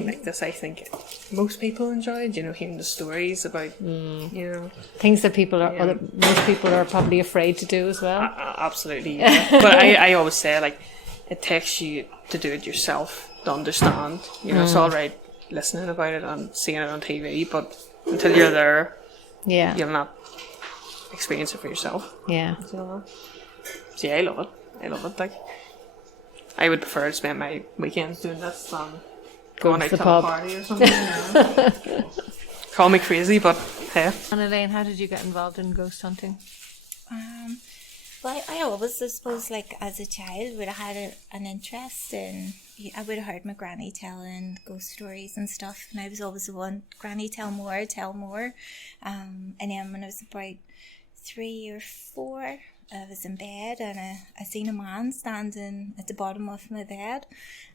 like this, I think most people enjoyed, you know, hearing the stories about, you know, things that most people are probably afraid to do as well. Absolutely, yeah. But I always say, like, it takes you to do it yourself to understand. You know, it's all right listening about it and seeing it on TV, but until you're there, you'll not experience it for yourself. Yeah. So yeah, I love it. Like, I would prefer to spend my weekends doing this than going out to the party or something. You know? Call me crazy, but hey. And Elaine, how did you get involved in ghost hunting? Well, I always, I suppose, like as a child, would have had an interest in. I would have heard my granny telling ghost stories and stuff, and I was always the one, Granny, tell more. And then when I was about 3 or 4, I was in bed and I seen a man standing at the bottom of my bed,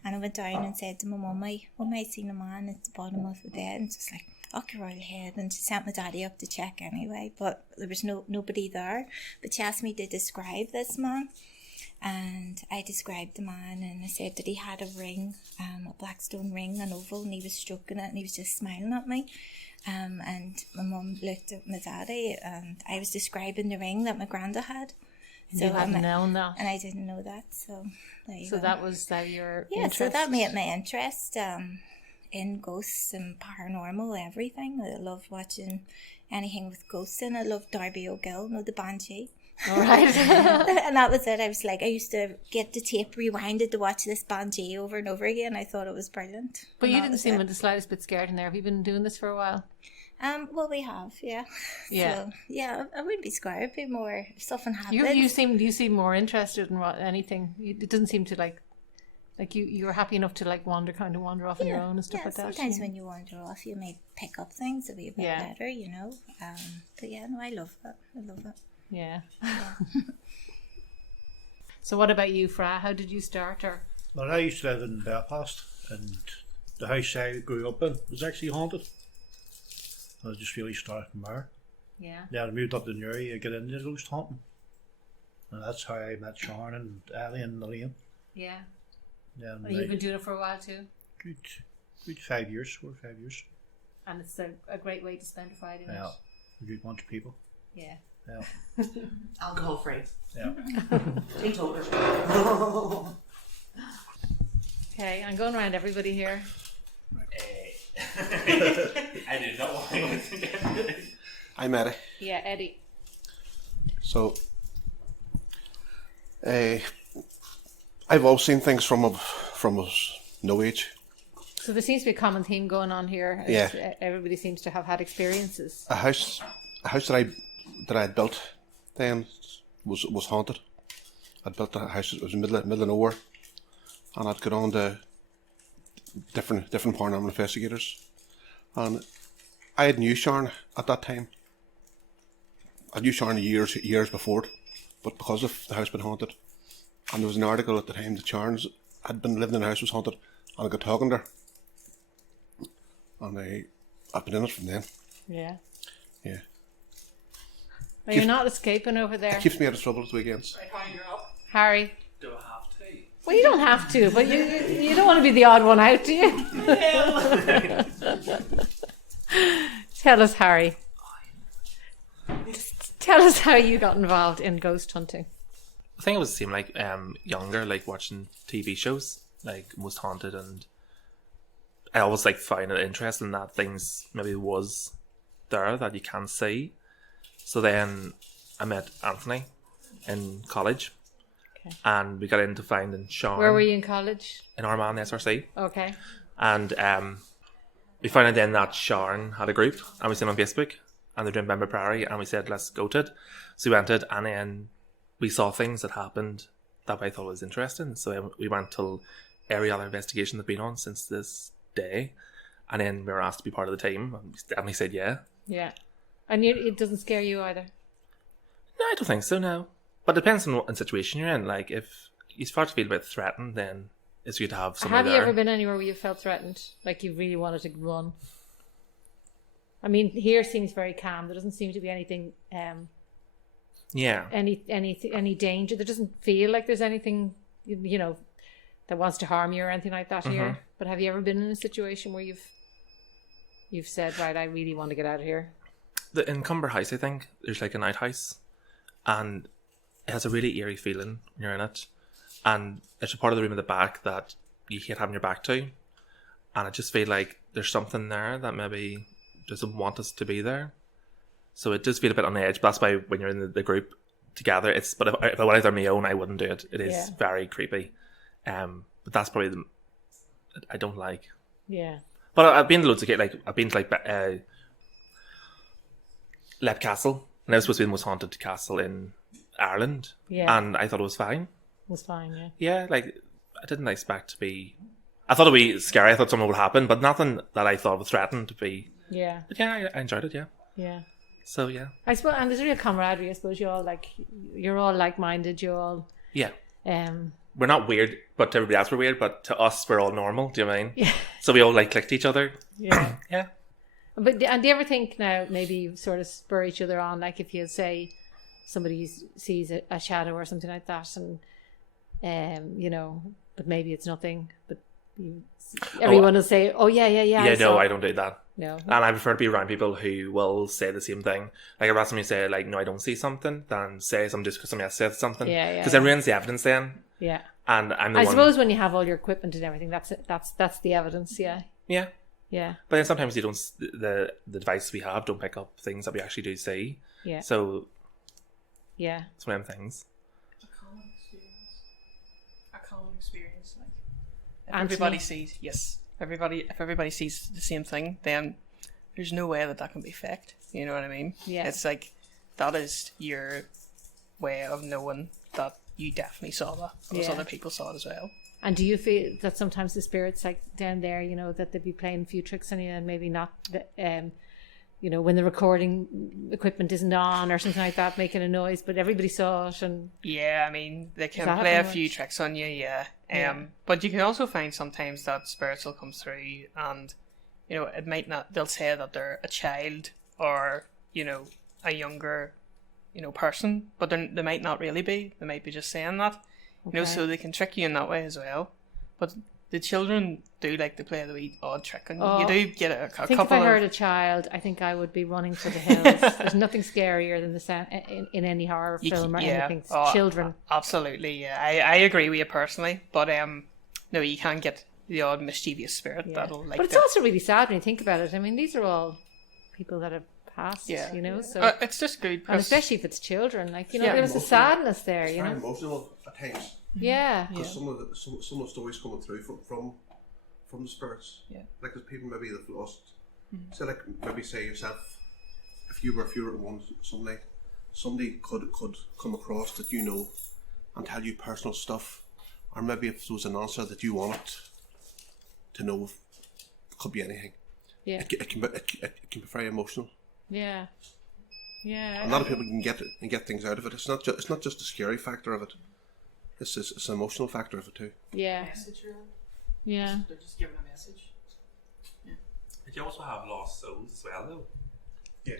and I went down and said to my mum, I seen a man at the bottom of the bed, and just like, oh, go right ahead. And she sent my daddy up to check anyway, but there was nobody there. But she asked me to describe this man, and I described the man, and I said that he had a ring, a black stone ring, an oval, and he was stroking it, and he was just smiling at me. And my mum looked at my daddy, and I was describing the ring that my granda had. So you hadn't known that, and I didn't know that. So there you go. That was your interest. So that made my interest in ghosts and paranormal, everything. I love watching anything with ghosts in. I love Darby O'Gill, the Banshee. All right. And that was it. I was like, I used to get the tape rewinded to watch this Banshee over and over again. I thought it was brilliant. But you didn't seem the slightest bit scared in there. Have you been doing this for a while? Well, we have, yeah. Yeah. So, yeah, I wouldn't be scared. It'd be more if something happened. You seem more interested in anything. It doesn't seem to Like you were happy enough to like wander off on your own and stuff like that. Sometimes when you wander off, you may pick up things a wee bit better, you know. But yeah, no, I love it. I love it. Yeah. So what about you, Fra? How did you start? Or Well, I used to live in Belfast, and the house I grew up in was actually haunted. I just really started from there. yeah. Then I moved up to Newry to get into ghost hunting. And that's how I met Sharon and Ellie and Elaine. Yeah. Yeah, And you've been doing it for a while too. good 5 years, 4 or 5 years. And it's a great way to spend a Friday night. Yeah, a good bunch of people. Yeah. Yeah. Alcohol free. Yeah. Teetotal. Okay, I'm going around everybody here. I did not want to. I'm Eddie. Yeah, Eddie. So, I've always seen things from us no age. So there seems to be a common theme going on here. Yeah. Everybody seems to have had experiences. A house that I had built then was haunted. I'd built a house. It was in the middle of nowhere, and I'd got on to different paranormal investigators, and I had knew Sharon at that time. I knew Sharon years before it, but because of the house being haunted, and there was an article at the time that Sharon had been living in a house was haunted, and I got talking to her, and I've been in it from then. Yeah. Yeah. Are you not escaping over there? It keeps me out of trouble at the weekends. Harry? Do I have to? Well, you don't have to, but you don't want to be the odd one out, do you? Tell us, Harry. Tell us how you got involved in ghost hunting. I think it was the same like younger, like watching TV shows, like Most Haunted, and I always like find it interesting that things maybe was there that you can't see. So then I met Anthony in college, and we got into finding Sharon. Where were you in college? In Armagh, SRC. Okay. And we found out then that Sharon had a group, and we seen on Facebook, and they're doing Bemba Prairie, and we said, let's go to it. So we went to it, and then we saw things that happened that I thought was interesting. So we went to every other investigation they've been on since this day, and then we were asked to be part of the team, and we said yeah. Yeah. And it doesn't scare you either? No, I don't think so, no. But it depends on what situation you're in. Like, if you start to feel a bit threatened, then it's good to have somebody there. Have you ever been anywhere where you felt threatened? Like you really wanted to run? I mean, here seems very calm. There doesn't seem to be anything... yeah. Any danger. There doesn't feel like there's anything, you know, that wants to harm you or anything like that here. But have you ever been in a situation where you've said, right, I really want to get out of here? In Cumber House, I think, there's like an outhouse, and it has a really eerie feeling when you're in it. And it's a part of the room at the back that you hate having your back to. And I just feel like there's something there that maybe doesn't want us to be there. So it does feel a bit on edge. But that's why when you're in the group together, but if I went out on my own, I wouldn't do it. It is very creepy. But that's probably I don't like. Yeah. But I've been to loads of I've been to Lep Castle, and it was supposed to be the most haunted castle in Ireland. Yeah. And I thought it was fine. It was fine, yeah. Yeah, like I didn't expect to be. I thought it'd be scary. I thought something would happen, but nothing that I thought was threatened to be. Yeah. But yeah, I enjoyed it. Yeah. Yeah. So yeah. I suppose, and there's real camaraderie. I suppose you're all like-minded. You're all. Yeah. We're not weird, but to everybody else we're weird. But to us, we're all normal. Do you know what I mean? Yeah. So we all like clicked each other. Yeah. Yeah. But and do you ever think now maybe you sort of spur each other on, like if you say somebody sees a shadow or something like that, and you know, but maybe it's nothing, but everyone will say, "Oh yeah." Yeah, no, I don't do that. No, and I prefer to be around people who will say the same thing. Like I'd rather somebody say like, "No, I don't see something," than say something just because somebody else said something. Yeah. Because everyone's the evidence then. Yeah. And I'm I suppose when you have all your equipment and everything, that's it. That's the evidence. Yeah. Yeah. Yeah. But then sometimes you don't. The device we have don't pick up things that we actually do see. Yeah. So. Yeah. It's one of them things. A common experience. Like if Anthony? everybody sees, if everybody sees the same thing, then there's no way that can be faked. You know what I mean? Yeah. It's like that is your way of knowing that you definitely saw that. Those other people saw it as well. And do you feel that sometimes the spirits, like down there, you know, that they'd be playing a few tricks on you and maybe not, you know, when the recording equipment isn't on or something like that, making a noise, but everybody saw it? And yeah, I mean, they can that play a happen few much? tricks on you, yeah. Yeah. But you can also find sometimes that spirits will come through and, you know, it might not, they'll say that they're a child or, you know, a younger, you know, person, but they might not really be. They might be just saying that. You know, Okay. so they can trick you in that way as well. But the children do like to play the wee odd trick on you. Oh, You do get a I couple think if I of... heard a child, I think I would be running for the hills. There's nothing scarier than the sound in any horror film or anything. Children. Absolutely, yeah. I agree with you personally, but no, you can get the odd mischievous spirit Yeah. that'll like but it's that. also really sad when you think about it. I mean, these are all people that have passed, Yeah. you know, so It's just good. and because- especially if it's children, like, you know, Yeah. there was a sadness there, It's you very know. emotional at times. Yeah. Because some of the stories coming through from the spirits. Yeah. Like there's people maybe that lost. So like maybe say yourself, if you were at one someday, somebody could come across that you know and tell you personal stuff, or maybe if there was an answer that you wanted to know, it could be anything. Yeah. It can be very emotional. Yeah. Yeah. A lot of people can get things out of it. It's not just the scary factor of it. It's an emotional factor of it too. Yeah. Yeah. They're just giving a message. But you also have lost souls as well, though.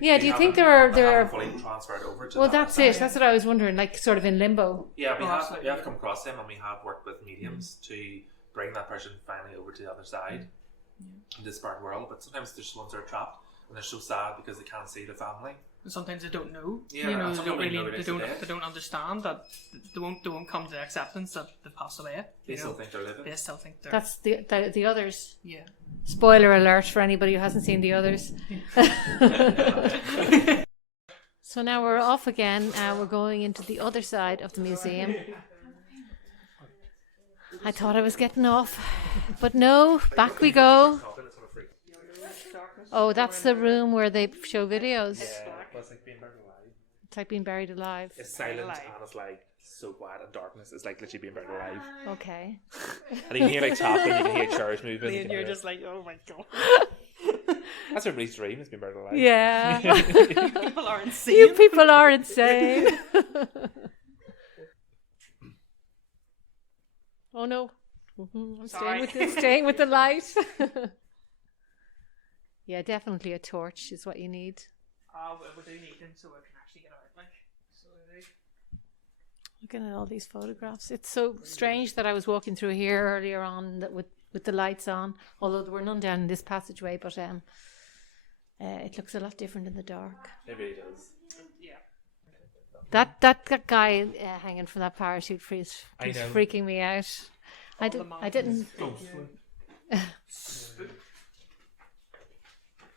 Yeah, do you think there are fully transferred over to well, that that's side. it. That's what I was wondering, like sort of in limbo. Yeah, we have come across them, and we have worked with mediums to bring that person finally over to the other side in this part of the world. But sometimes there's ones that are trapped, and they're so sad because they can't see the family. And sometimes they don't know. Yeah, you know, and they some don't people really, know they they're don't, dead. they don't understand that they won't come to the acceptance that they've passed away. They you still know. think they're living. They still think they're. That's the others. Yeah. Spoiler alert for anybody who hasn't seen the others. So now we're off again. We're going into the other side of the museum. I thought I was getting off, but no, back we go. Oh, that's the room where they show videos. Yeah, it's like being buried alive. It's like being buried alive. It's silent and it's like so quiet and darkness. It's like literally being buried alive. Okay. And you can hear like tapping, you can hear chairs moving. And you're just like, oh my god. That's everybody's dream, is being buried alive. Yeah. People are insane. You people are insane. Oh no. I'm staying with the light. Yeah, definitely a torch is what you need. We do need them so we can actually get out. Like, so we do. Looking at all these photographs, it's so strange that I was walking through here earlier on that with the lights on, although there were none down in this passageway, but it looks a lot different in the dark. It really does. Yeah. That guy hanging from that parachute is I know. freaking me out. I didn't.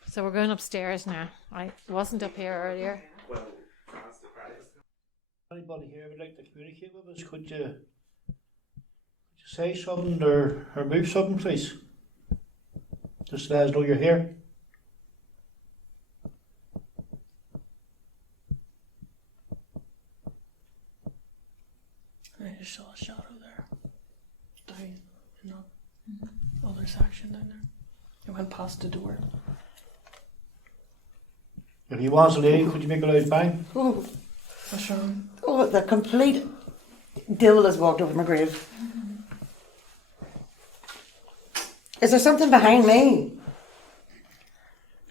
So we're going upstairs now. I wasn't up here earlier. Well, Anybody here would like to communicate with us? Could you say something or move something, please? Just let us know you're here. I just saw a shadow there. Down in that other section down there. It went past the door. If you was a lady, could you make a loud bang? Oh, What's wrong? oh, the complete devil has walked over my grave. Is there something behind me?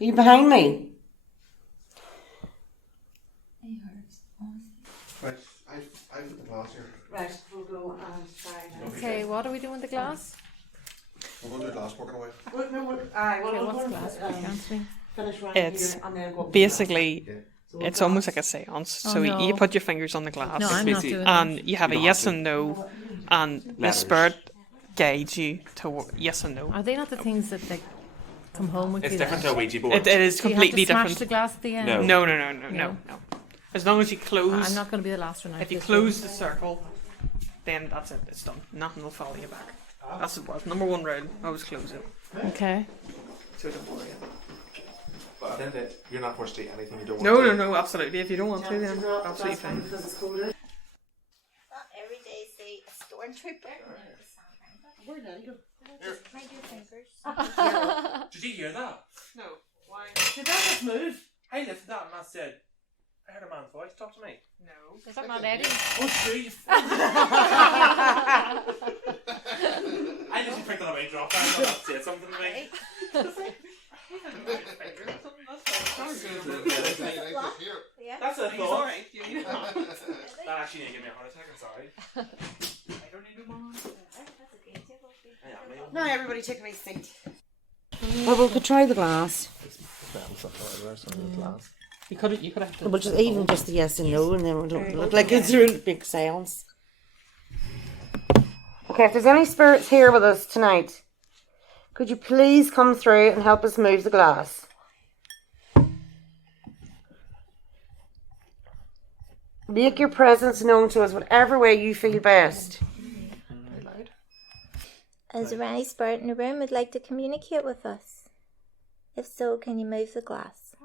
Are you behind me? Right, I've got the glass here. Right, we'll go and try. Okay, what are we doing with the glass? We're going to do glass working away. Okay, what's glass? It's basically, it's almost like a seance. So no. you put your fingers on the glass. No, I'm not doing and that. you have a yes and no, and the Letters. spirit guides you to yes and no. Are they not the things that they come home with it's you? different to a Ouija board. It is Do you have to completely smash different. the glass at the end? No. No. As long as you close, I'm not going to be the last one. if you close the circle, then that's it. It's done. Nothing will follow you back. That's it. Was number one rule. Always close it. Okay. So don't worry. But then you're not forced to eat anything you don't want to. No, absolutely. If you don't want to, then absolutely fine. Not every day say a stormtrooper. Where'd Daddy go? Mind your fingers. Did you hear that? No. Why? Did that just move? I listened to that and I said, I heard a man's voice talk to me. No. Is that not Eddie? Oh, shoot. I just picked it up and dropped that and that said something to me. Yeah. That's a He's thought. alright. You need That actually didn't give me a heart attack, I'm sorry. I don't need a mom. That's a great table. Now everybody take a nice seat. Well, we could try the glass. You could have to. We'll just even just the yes and no, and then we'll look like it's a real big seance. Okay, if there's any spirits here with us tonight, could you please come through and help us move the glass? Make your presence known to us whatever way you feel best. Is there any spirit in the room who'd like to communicate with us? If so, can you move the glass?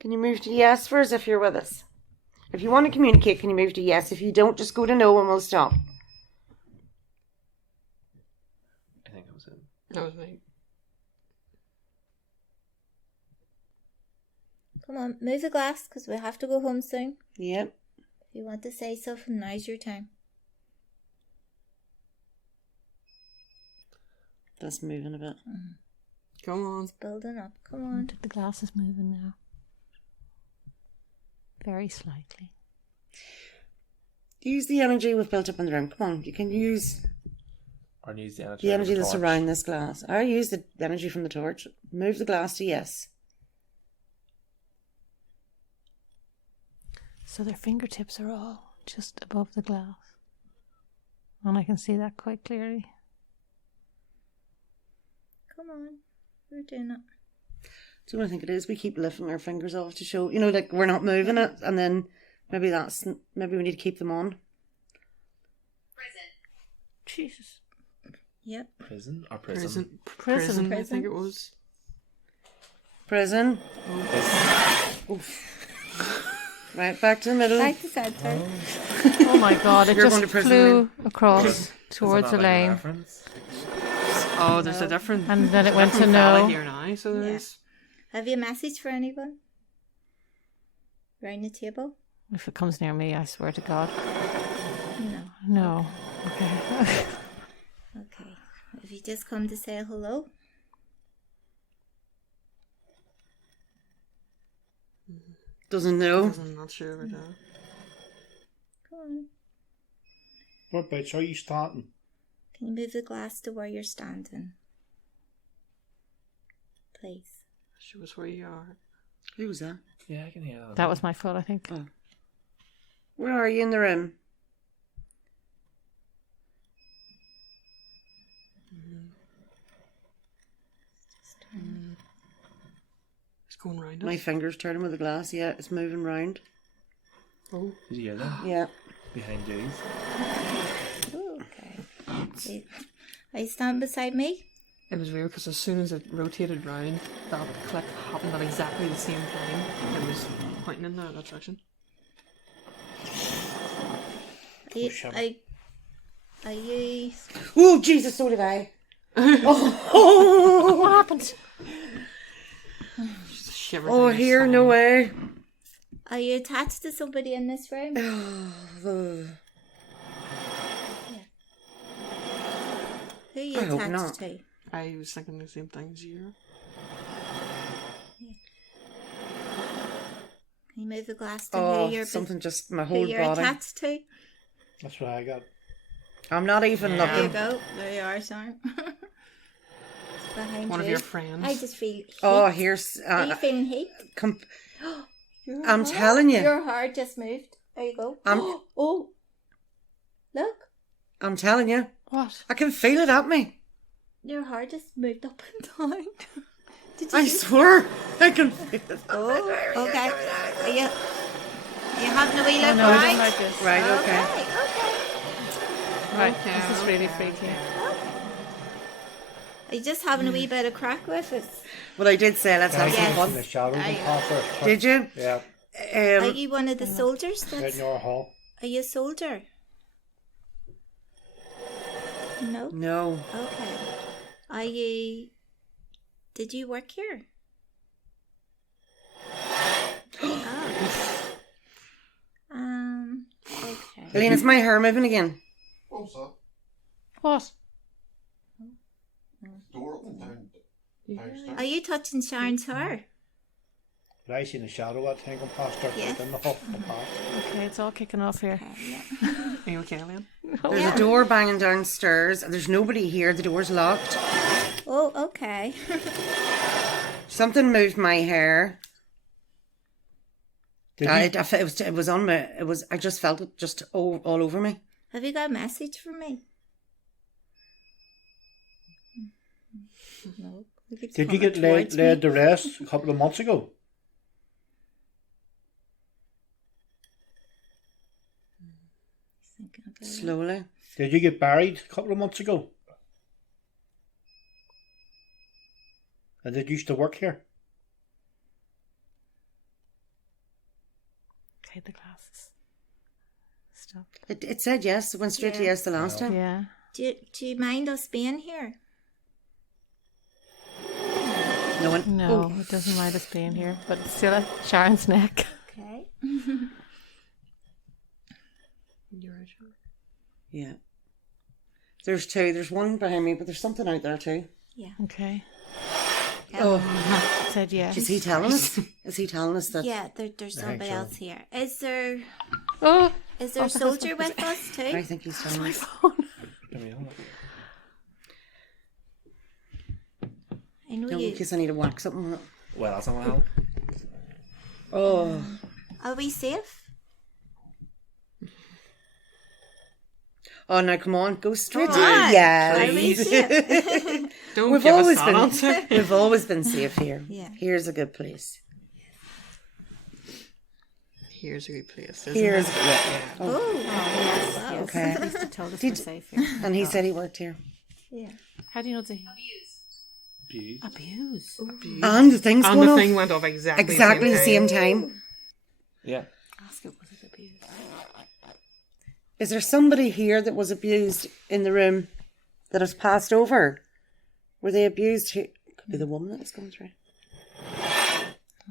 Can you move to yes for us if you're with us? If you want to communicate, can you move to yes? If you don't, just go to no and we'll stop. I think it was him. That was me. Come on, move the glass because we have to go home soon. Yep. If you want to say something, now's your time. That's moving a bit. Come on. It's building up. Come on. The glass is moving now. Very slightly. Use the energy we've built up in the room. Come on, you can use Or use the energy. the energy of the that's torch. around this glass. Or use the energy from the torch. Move the glass to yes. So their fingertips are all just above the glass. And I can see that quite clearly. Come on. We're doing it. Do you know what I think it is? We keep lifting our fingers off to show, like we're not moving it, and then maybe we need to keep them on. Jesus. Yep. Prison or prison? Prison. I think it was. Prison. Oof. Right, back to the middle. Back to centre. Oh my god, it You're just going to prison, flew across towards the lane. Oh, there's a different. And then it there's a went to different fella no. here now, so there's. Have you a message for anyone? Round the table? If it comes near me, I swear to God. No. No. Okay. Okay. If you just come to say hello. Doesn't know. I'm not sure about that. Come on. What bits are you starting? Can you move the glass to where you're standing? Please. Show us where you are. Who was that? Yeah, I can hear that. That was my fault, I think. Oh. Where are you in the room? It's going round My us. finger's turning with the glass. Yeah, it's moving round. Oh. Did you hear that? Yeah. Behind you. Oh, okay. Wait. Are you standing beside me? It was weird because as soon as it rotated round, that click happened at exactly the same time. It was pointing in that direction. Are you... Oh, Jesus, so did I. Oh, what happened? Just a shiver Oh, down your here, no spine. way. Are you attached to somebody in this room? Who are you I hope attached not. to? I was thinking the same thing as you. Can you move the glass to Oh, who you're, something just, my who whole you're body. attached to? That's what I got. I'm not even There you looking. go. There you are, Sharon. Behind One you. of your friends. I just feel heat. Oh, here's... Are you feeling heat? Your I'm heart- telling you. Your heart just moved. There you go. Oh, look. I'm telling you. What? I can feel it at me. Your heart just moved up and down. Did you I swear. I can feel it. Oh, okay. Are you having a wee look, No, I right? don't like this. Right, okay. Okay. Right, this is really freaky. Are you just having a wee bit of crack with us? Well, I did say let's have Yeah, some in the fun. shadows and past her. Did you? Yeah, Are you one of the soldiers? right in your hall. Are you a soldier? No. No. Okay. Are you? Did you work here? Oh. Okay. Elaine, is my hair moving again? Oh, so. What? Door open down. Downstairs. Are you touching Sharon's hair? But I seen the shadow that thing going past her. Yes. In the hall. And past. Okay, it's all kicking off here. Are you okay, Liam? There's a door banging downstairs. There's nobody here. The door's locked. Oh, okay. Something moved my hair. Did It was on me. I just felt it just all over me. Have you got a message for me? No. Did you get laid to rest a couple of months ago? Slowly. Did you get buried a couple of months ago? And did you used to work here? Okay, the glasses. Stop. It said yes. It went straight to yes the last time. Yeah. Do you mind us being here? No one. No, it doesn't mind us being here, but it's still at Sharon's neck. Okay. Yeah. There's two. There's one behind me, but there's something out there too. Yeah. Okay. Oh. It said yes. Is he telling us? Is he telling us that? Yeah, there's somebody so. else here. Is there Oh, a soldier with us too? I think he's telling us. I know No, you. in case I need to whack something. with it. Well, that's not help. Oh. Are we safe? Oh, now come on, go straight Come to on. it. Yeah. Are we safe? Don't We've give always us been that answer. we've always been safe here. Yeah. Here's a good place. Here's a good place, isn't Here's it? yeah. Oh, yes. Wow. Okay. At least he told us we're safe here. And he said he worked here. Yeah. How do you know it's Abuse. abuse? And the thing's And going the off thing went off exactly the same time. Yeah. Ask it, was it abuse? Is there somebody here that was abused in the room that has passed over? Were they abused here? Could be the woman that was going through.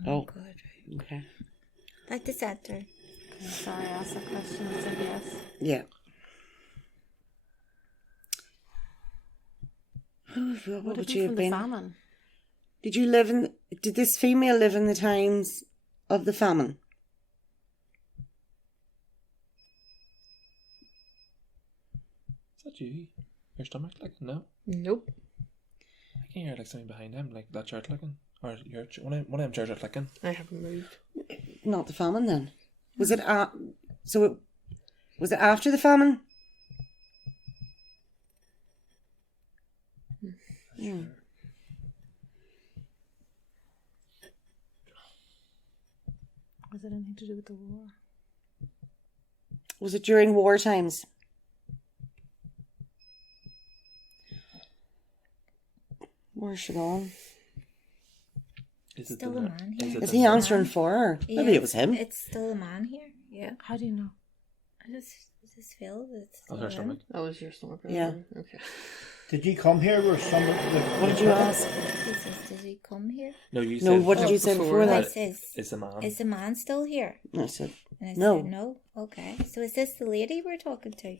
Oh, Good. okay. At the centre. Sorry, I asked that question and said yes. Yeah. What Would would it you be have from the been? famine? Did this female live in the times of the famine? Is that you? Your stomach, like, no? Nope. I can hear like something behind him, like that shirt looking. Or your one of them chairs are clicking. I haven't moved. Not the famine then. Was it was it after the famine? Hmm. Was it anything to do with the war? Was it during war times? Where's she going? Is it Still the a man here. Is he answering for her? Maybe Yeah, it was him. It's still a man here. Yeah. How do you know? I just feel that it's Oh, still her him. stomach. That was your stomach. Yeah. Okay. Did you come here or somebody? What did you ask? He says, did he come here? No, you No, said. what did you say before I that? says, It's the man. is the man still here? I said, And I No. said, no. Okay. So is this the lady we're talking to?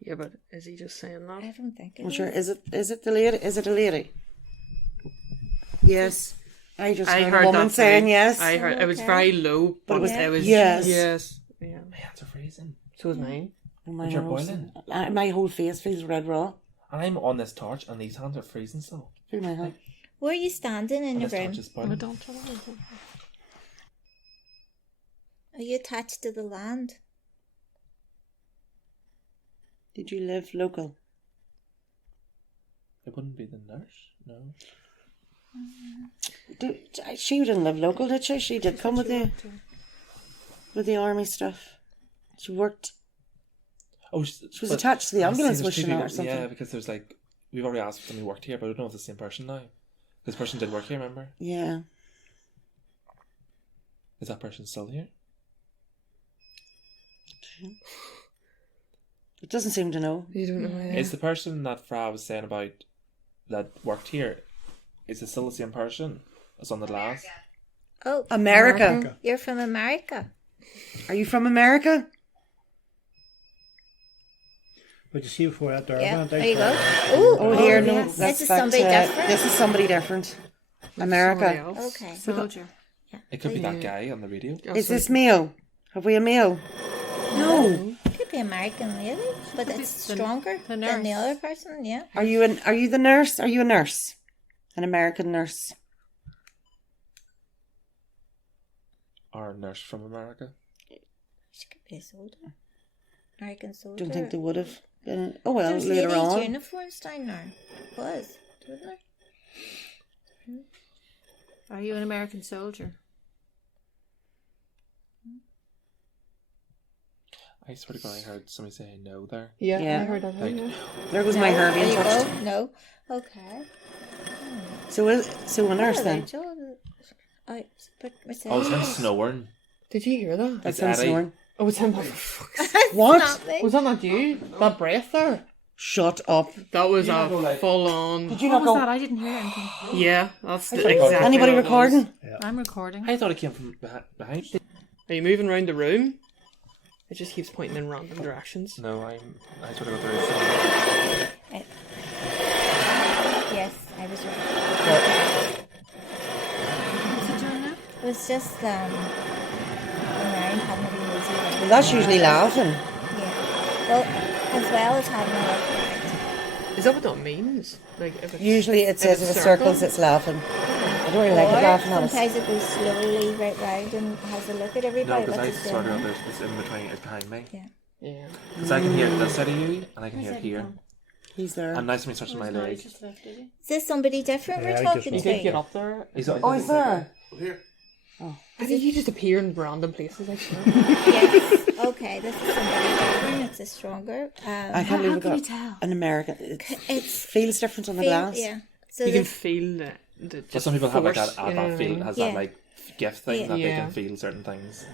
Yeah, but is he just saying that? I don't think it well, is. sure. Is it the lady? Is it a lady? Yes. I just I heard heard a woman that saying too. yes. I heard it was Okay. very low, but it was yes. yes. Yeah. My hands are freezing. So is mine. And my But you're nose- boiling. my whole face feels red raw. And I'm on this torch, and these hands are freezing still. Through my hand. Where are you standing in And the this room? torch is Oh, boiling. don't tell me. Are you attached to the land? Did you live local? It wouldn't be the nurse, no. She didn't live local, did she? She did come with the army stuff. She worked. Oh, She was attached to the ambulance, was she not, or something? Yeah, because there's like we've already asked if somebody worked here, but I don't know if it's the same person now. This person did work here, remember? Yeah. Is that person still here? It doesn't seem to know. You don't know. Is the person that Fra was saying about that worked here? Is it still the same person as on the last? Oh, America. You're from America. Are you from America? But you see before that there, Yeah, weren't there they? you go. Ooh, Oh, here, no. yes. That's This is back somebody to- different. This is somebody different. America. Okay. Soldier. It could be that guy on the radio. Is this male? Have we a male? No. Could be American lady, but it's stronger than the other person. Yeah. Are you the nurse? Are you a nurse? An American nurse? Or a nurse from America. She could be a soldier. American soldier. Don't think they would have been. Oh well, There's later ladies' on. uniforms down there. Was, wasn't there? Are you an American soldier? I swear to God, I heard somebody say no there. Yeah, Yeah. I heard that. Like, There goes my hair being There you touched. go. No. Okay. So a nurse then? Rachel, I put myself. oh, it's him snoring. Did you hear that? That's It's Eddie. him snoring. Oh, it's him. What? Not me. Was that not you? That breath there? Shut up. That was a full on. Did you What not was go? that? I didn't hear anything. Yeah, that's I the thought- exact. Anybody recording? I'm recording. I thought it came from behind. Are you moving around the room? It just keeps pointing in random directions. No, I sort of got the right Yes, I was right. What's he doing now? It was just around having a wee nosy around. Well, that's usually laughing. Yeah. Well, as well as having a look around. Is that what that means? Like if it's, Usually it says if it's it circles, it's laughing. I don't really like it laughing at us. Sometimes it goes slowly right round and has a look at No, everybody. because I what's it sort of doing. got this in between. It's behind me. Yeah. Yeah. Because I can hear this side of you, and I can hear it here. He's there. And now somebody's touching my leg. Is this somebody different Yeah, we're I talking just You to? did get up there. Oh, he's there. Here. I think you just appear in random places. Actually. Yes. Okay, this is somebody different. It's a stronger. I can't believe we can you got tell? an American. It It's feels different on the glass. Yeah. So You can the- feel the But just some people have like force, that feel, has Yeah. that like gift thing that they Yeah. can feel certain things.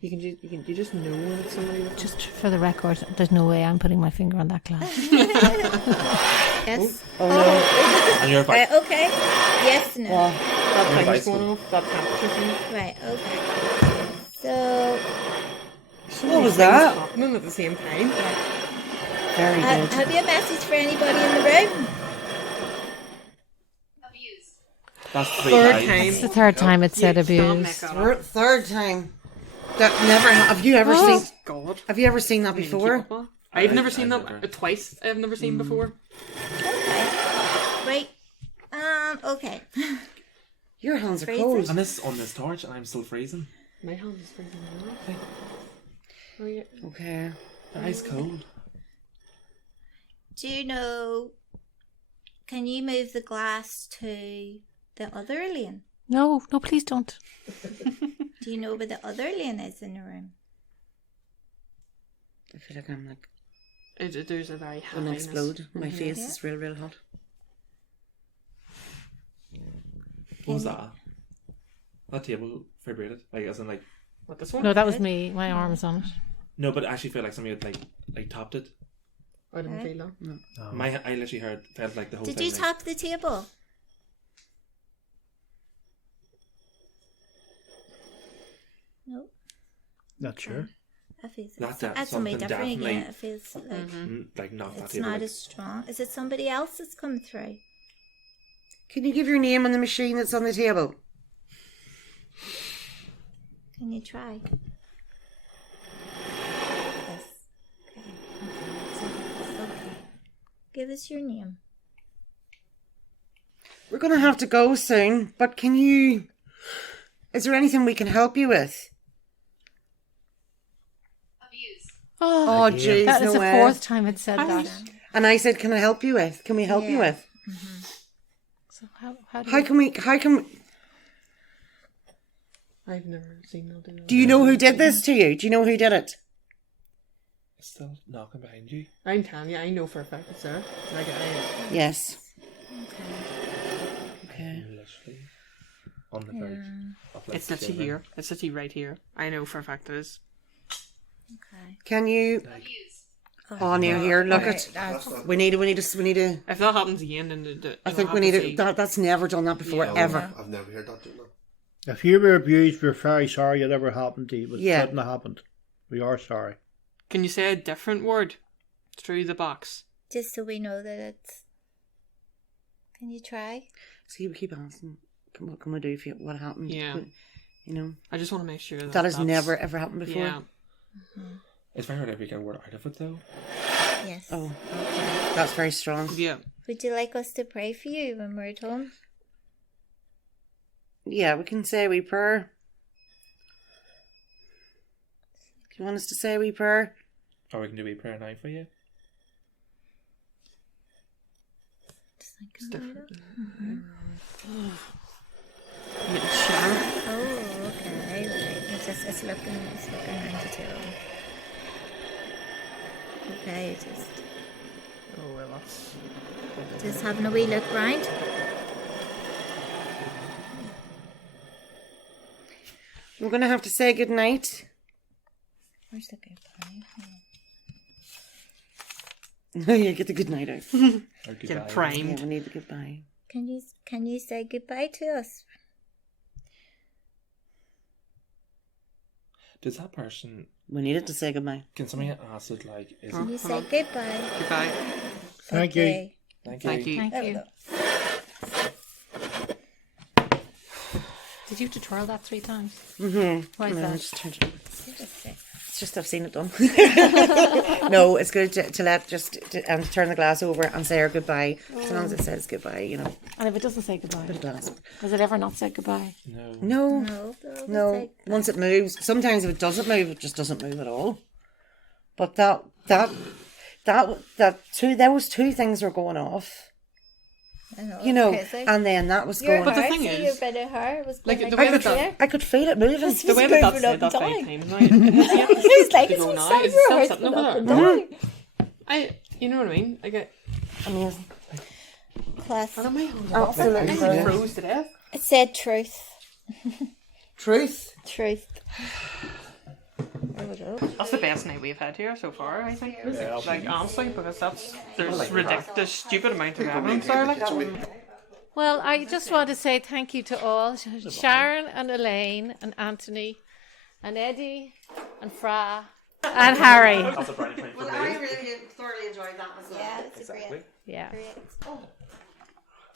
You just know when it's somebody. Just for the record, there's no way I'm putting my finger on that glass. yes. Oh no. And you're Right. like, Okay. Yes. No. Well, That thing's Advice going would- off. That temperature thing. Right. Okay. So, what was that? Happening at the same time. Very good. have you a message for anybody in the room? that's Third times. time. It's the third time it said Stop abuse. making up. Third time. That never. Have you ever Oh, seen? God. Have you ever seen that Keep before? up with that. I've never seen I've that never. twice. I've never seen before. Okay. Right. Okay. Your hands are Freezing. cold. And this is on this torch, and I'm still freezing. My hand is freezing now. Oh, yeah. Okay. Ice cold. Do you know? Can you move the glass to the other alien? No, please don't. Do you know where the other alien is in the room? I feel like I'm like There's a very gonna heaviness. explode. My face is real hot. What was that? That table vibrated, like as in like What, this one? No, that was me. My arm's on it. no, but I actually felt like somebody had like tapped it. I didn't feel that. I literally felt like the whole Did thing. you like, tap the table? No. Not sure. I feel That's that's somebody something different definitely- again. It feels like like knocked that it's table. not Like, as strong. Is it somebody else that's come through? Can you give your name on the machine that's on the table? Can you try? Yes. Okay. Give us your name. We're gonna have to go soon, but can you? Is there anything we can help you with? Oh, jeez, That is no the way. fourth time it said that. And I said, "Can I help you with? Can we help you Yeah. with? So how do How you... can we? How can? I've never seen that. Do you know who did this to you? Do you know who did it? It's still knocking behind you. I'm telling you, I know for a fact it's there. Like, Yes. Okay. Literally on the verge of like it's literally giving. here. It's literally right here. I know for a fact it is. Okay. Can you? Oh, near here. Look Right, at. that's- We need to. If that happens again, then I think we need to. That's never done that before, Yeah. ever. I've never heard that. Didn't I? If you were abused, we're very sorry it ever happened to you, but Yeah. it shouldn't have happened. We are sorry. Can you say a different word through the box? Just so we know that it's. Can you try? See, we keep asking, what can we do if what happened? Yeah. You know, I just want to make sure that that has that's- never ever happened before. Yeah. It's very hard to get a word out of it though. Yes. Oh, that's very strong. Yeah. Would you like us to pray for you when we're at home? Yeah, we can say a wee prayer. Do you want us to say a wee prayer? Or we can do a wee prayer now for you. It's different. Oh, okay. Right. It's looking 92. Okay, Oh, well, that's... just having a wee look round. I'm going to have to say good night. Where's the goodbye? No, yeah, get the good night out. Or Get goodbye. primed. Yeah, we need the goodbye. Can you say goodbye to us? Does that person? We needed to say goodbye. Can somebody ask it like? Is Can it? you say goodbye? Goodbye. Thank you. Okay. Thank you. Thank you. There we go. Did you have to twirl that 3 times? Mm-hmm. Why is No, that? just turn it on. Seriously. It's just I've seen it done. No, it's good to let and turn the glass over and say our goodbye. As long as it says goodbye, you know. And if it doesn't say goodbye, Put a glass. has it ever not said goodbye? No. No, No, they'll no. say goodbye. Once it moves, sometimes if it doesn't move, it just doesn't move at all. But those 2 things were going off, I know, you know, crazy. and then that was Your going. But the hair, thing see is, your bit of hair was like, going the like way that that- here. I could feel it moving. The way that that's moving up said that 5 and times now, it's yet to It's like to it's go now. inside It's your still house, sitting but over up and there. down. You know what I mean? Like, Amazing. Class. and my Absolutely I brilliant. froze to death. It said truth. Truth. Truth. There we go. That's the best night we've had here so far, I think. Like, honestly, because there's ridiculous, stupid amount of evidence there. Like, Well, I just want to say thank you to all Sharon and Elaine and Anthony and Eddie and Fra and Harry. That's a brownie point for me. really thoroughly enjoyed that as well. Yeah, it's a great. Yeah. Great.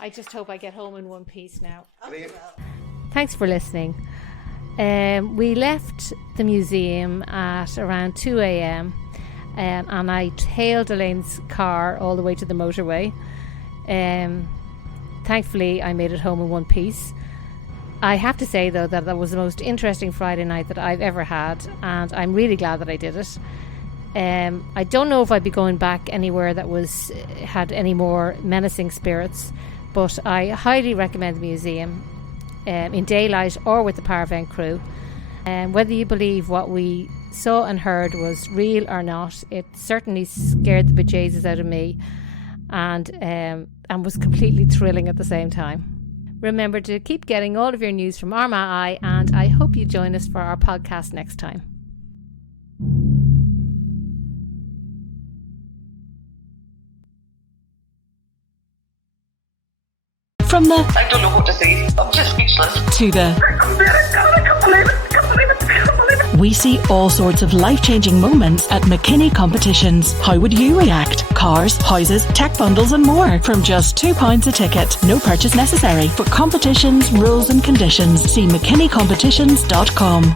I just hope I get home in one piece now. Thanks for listening. We left the museum at around 2 a.m. And I hailed Elaine's car all the way to the motorway. Thankfully, I made it home in one piece. I have to say, though, that was the most interesting Friday night that I've ever had, and I'm really glad that I did it. I don't know if I'd be going back anywhere that had any more menacing spirits, but I highly recommend the museum in daylight or with the Paravent crew. Whether you believe what we saw and heard was real or not, it certainly scared the bejesus out of me, and was completely thrilling at the same time. Remember to keep getting all of your news from Armagh, and I hope you join us for our podcast next time. From the I don't know what to say. I'm just speechless. to the, I can't believe it. Can't believe it. Can't believe it. we see all sorts of life-changing moments at McKinney Competitions. How would you react? Cars, houses, tech bundles and more from just £2 a ticket. No purchase necessary. For competitions, rules and conditions, see mckinneycompetitions.com.